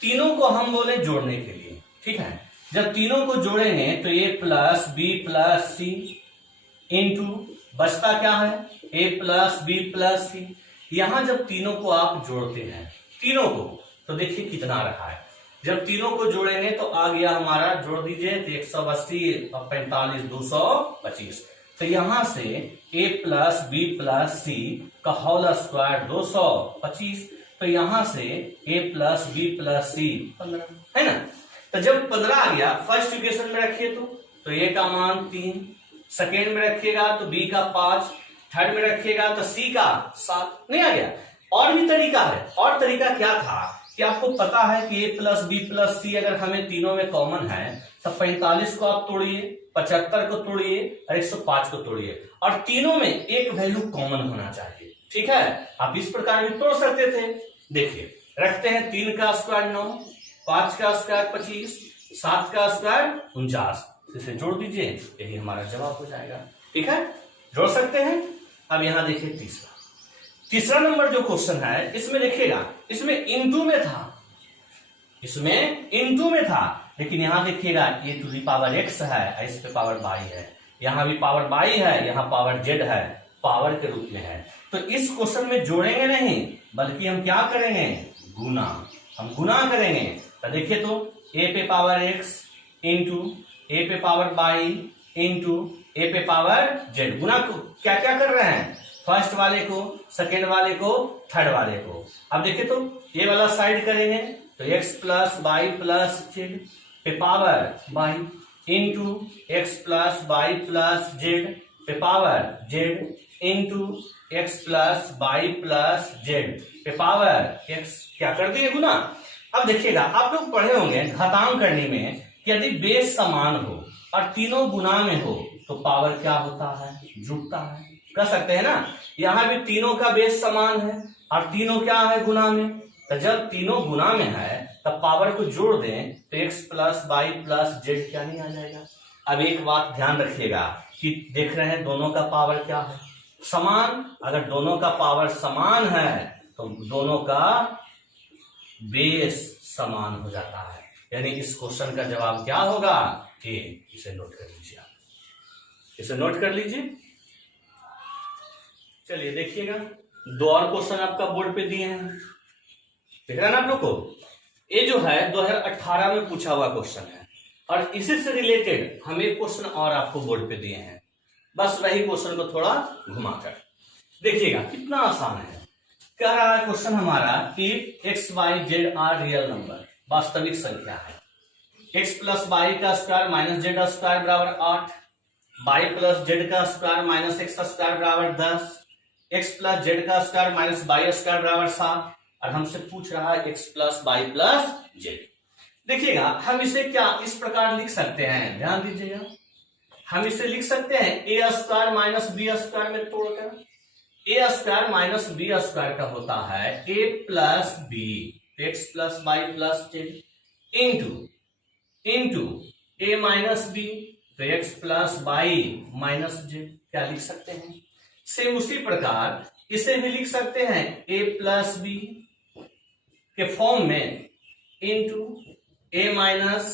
तीनों को हम बोले जोड़ने के लिए। ठीक है, जब तीनों को जोड़ेंगे तो a plus B plus C into बचता क्या है a प्लस बी प्लस सी। यहां जब तीनों को आप जोड़ते हैं, तीनों को, तो देखिए कितना रहा है। जब तीनों को जोड़ेंगे तो आ गया हमारा, जोड़ दीजिए तो 180 और 45, 225। तो यहां से a प्लस बी प्लस सी का होल स्क्वायर 225, तो यहां से a प्लस बी प्लस सी 15 है ना। तो जब 15 आ गया फर्स्ट इक्वेशन में रखिए तो a का मान 3, सेकेंड में रखिएगा तो b का 5, थर्ड में रखिएगा तो c का 7, नहीं आ गया। और भी तरीका है, और तरीका क्या था कि आपको पता है कि a प्लस बी प्लस सी अगर हमें तीनों में कॉमन है तो 45 को आप तोड़िए, 75 को तोड़िए और 105 को तोड़िए, और तीनों में एक वैल्यू कॉमन होना चाहिए। ठीक है, आप इस प्रकार भी तोड़ सकते थे। देखिए रखते हैं 3 का स्क्वायर 9, 5 का स्क्वायर 25, 7 का स्क्वायर 49, इसे जोड़ दीजिए, यही हमारा जवाब हो जाएगा। ठीक है, जोड़ सकते हैं। अब यहां देखिए तीसरा नंबर जो क्वेश्चन है, इसमें देखिएगा इसमें इनटू में था, इसमें इनटू में था, लेकिन यहां देखिएगा ये टू दी पावर x है, इस पे पावर y है, यहां भी पावर y है, यहां पावर z है, पावर के रूप में है। तो इस क्वेश्चन में जोड़ेंगे नहीं, बल्कि हम क्या करेंगे, गुना, हम गुना करेंगे। तो देखिए तो a पे पावर x इंटू a पे पावर y इंटू a पे पावर z, गुना को क्या क्या कर रहे हैं, फर्स्ट वाले को, सेकेंड वाले को, थर्ड वाले को। अब देखिए तो ये वाला साइड करेंगे तो x plus Y plus Z पे power y into x plus Y plus Z पे power z into x plus Y plus Z पे पावर x, क्या कर दिए गुना। अब देखिएगा आप लोग पढ़े होंगे घातांक करने में कि यदि बेस समान हो और तीनों गुना में हो तो पावर क्या होता है, जुड़ता है। कर सकते हैं ना, यहां भी तीनों का बेस समान है और तीनों क्या है, गुना में। तो जब तीनों गुना में है तब पावर को जोड़ दें तो x plus Y plus z क्या नहीं आ जाएगा। अब एक बात ध्यान रखिएगा कि देख रहे हैं दोनों का पावर क्या है, समान। अगर दोनों का पावर समान है तो दोनों का बेस समान हो जाता है, यानी इस क्वेश्चन का जवाब क्या होगा, कि इसे नोट कर लीजिए, आप इसे नोट कर लीजिए। चलिए देखिएगा 2 और क्वेश्चन आपका बोर्ड पे दिए हैं, देख रहे हैं ना आप लोग को। ये जो है 2018 में पूछा हुआ क्वेश्चन है और इसी से रिलेटेड हम एक क्वेश्चन और आपको बोर्ड पे दिए हैं, बस वही क्वेश्चन को थोड़ा घुमाकर देखिएगा, कितना आसान है। कह रहा है क्वेश्चन हमारा कि x Y z are real number, वास्तविक संख्या है। एक्स प्लस वाई का स्क्वायर माइनस जेड स्क्वायर बराबर 8, वाई प्लस जेड का स्क्वायर माइनस एक्स स्क्वायर बराबर 10, एक्स प्लस जेड का स्क्वायर माइनस वाई स्क्वायर बराबर 7, और हमसे पूछ रहा है x plus Y plus z. देखिएगा हम इसे क्या इस प्रकार लिख सकते हैं, ध्यान दीजिएगा, हम इसे लिख सकते हैं A square minus B square में तोड़कर। A square minus B square का होता है A plus B X plus Y plus Z into A minus B तो x plus Y minus Z, क्या लिख सकते हैं। सेम उसी प्रकार इसे भी लिख सकते हैं ए प्लस बी के फॉर्म में इंटू ए माइनस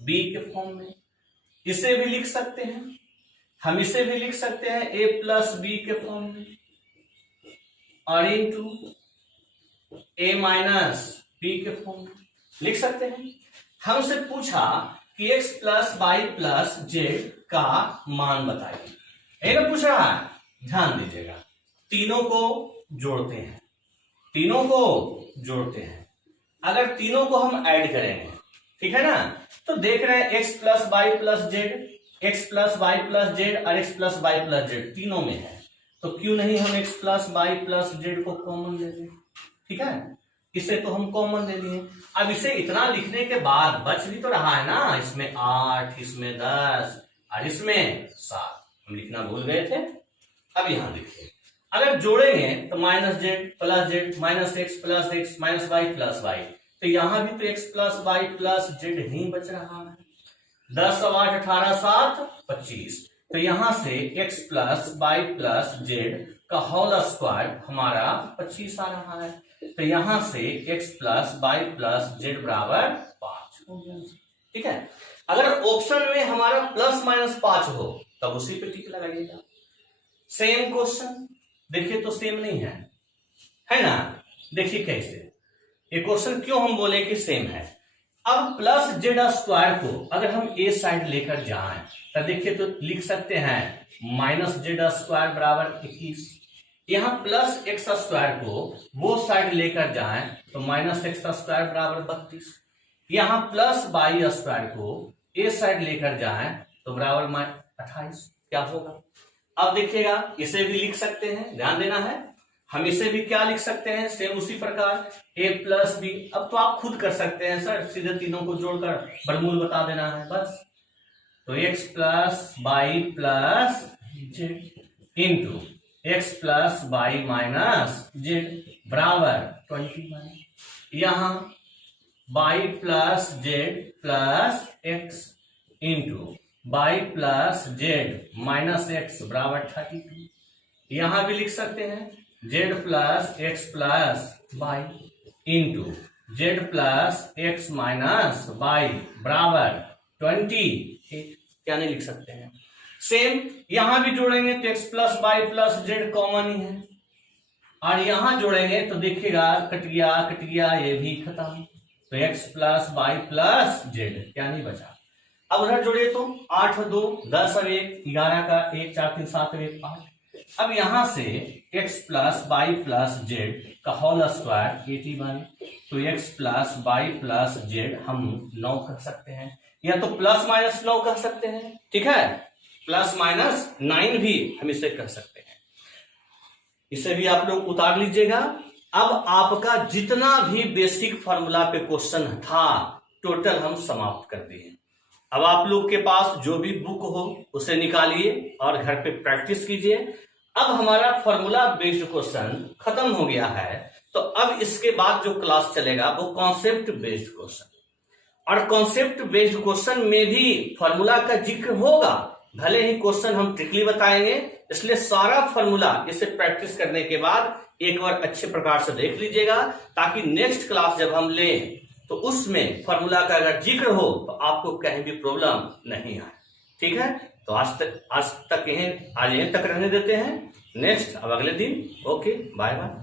बी के फॉर्म में। इसे भी लिख सकते हैं, हम इसे भी लिख सकते हैं ए प्लस बी के फॉर्म में और इंटू ए माइनस बी के फॉर्म में लिख सकते हैं। हमसे पूछा कि x plus Y plus Z का मान बताइए, यही ना पूछ रहा है। ध्यान दीजिएगा, तीनों को जोड़ते हैं, तीनों को जोड़ते हैं। अगर तीनों को हम ऐड करेंगे, ठीक है ना, तो देख रहे हैं X plus Y plus Z, X plus Y plus Z और X plus Y plus Z तीनों में है, तो क्यों नहीं हम X plus Y plus Z को कॉमन ले लें। ठीक है, इसे तो हम कॉमन ले लिए। अब इसे इतना लिखने के बाद बच भी तो रहा है ना, इसमें 8, इसमें 10 और इसमें 7, हम लिखना भूल गए थे। अब यहां देखिए, अगर जोड़ेंगे तो minus Z plus Z minus X minus Y plus Y, तो यहां भी तो x plus Y plus Z ही बच रहा है। 10 और 8 18 7 25, तो यहां से x plus Y plus Z का होल स्क्वायर हमारा 25 आ रहा है। तो यहां से x plus Y plus z बराबर 5 हो गया। ठीक है, अगर ऑप्शन में हमारा प्लस माइनस 5 हो तब उसी पे टिक लगाइएगा। सेम क्वेश्चन देखिए, तो सेम नहीं है ना। देखिए कैसे, ये क्वेश्चन क्यों हम बोले कि सेम है। अब प्लस जेड स्क्वायर को अगर हम ए साइड लेकर जाएं तो देखिए तो लिख सकते हैं माइनस जेड स्क्वायर बराबर 21। यहां प्लस एक्स स्क्वायर को वो साइड लेकर जाएं तो माइनस एक्स स्क्वायर बराबर 32। यहां प्लस वाई स्क्वायर को ए साइड लेकर जाएं तो बराबर 28। क्या होगा, अब देखिएगा, इसे भी लिख सकते हैं, ध्यान देना है। हम इसे भी क्या लिख सकते हैं, सेम उसी प्रकार a प्लस बी। अब तो आप खुद कर सकते हैं सर, सीधे तीनों को जोड़कर वर्गमूल बता देना है बस। तो x plus Y plus Z into x plus Y minus z बराबर 21। यहां y plus z plus x into y plus Z minus x बराबर 32। यहां भी लिख सकते हैं z plus x plus y into z plus x minus y बराबर 28। क्या नहीं लिख सकते हैं। सेम यहां भी जोड़ेंगे तो x plus Y plus Z common ही है, और यहां जोड़ेंगे तो देखिएगा कट गया ये भी खत्म। तो x plus Y plus z क्या नहीं बचा। अब उधर जोड़िए तो 8 और 2 10 और 1 11 का 1 4 3 7 और 1 5। अब यहां से x plus Y plus Z का होल स्क्वायर 81। तो x plus Y plus z हम 9 कर सकते हैं, या तो प्लस माइनस 9 कर सकते हैं। ठीक है, प्लस माइनस 9 भी हम इसे कर सकते हैं। इसे भी आप लोग उतार लीजिएगा। अब आपका जितना भी बेसिक फॉर्मूला पे क्वेश्चन था टोटल हम समाप्त कर दिए। अब आप लोग के पास जो भी बुक हो उसे निकालिए और घर पे प्रैक्टिस कीजिए। अब हमारा फॉर्मूला बेस्ड क्वेश्चन खत्म हो गया है, तो अब इसके बाद जो क्लास चलेगा वो कॉन्सेप्ट बेस्ड क्वेश्चन, और कॉन्सेप्ट बेस्ड क्वेश्चन में भी फॉर्मूला का जिक्र होगा। भले ही क्वेश्चन हम ट्रिकली बताएंगे, इसलिए सारा फॉर्मूला इसे प्रैक्टिस करने के बाद एक बार अच्छे प्रकार से देख लीजिएगा, ताकि नेक्स्ट क्लास जब हम लें तो उसमें फॉर्मूला का अगर जिक्र हो तो आपको कहीं भी प्रॉब्लम नहीं आए। ठीक है, तो आज तक यहीं तक रहने देते हैं। नेक्स्ट अब अगले दिन। Okay, bye bye.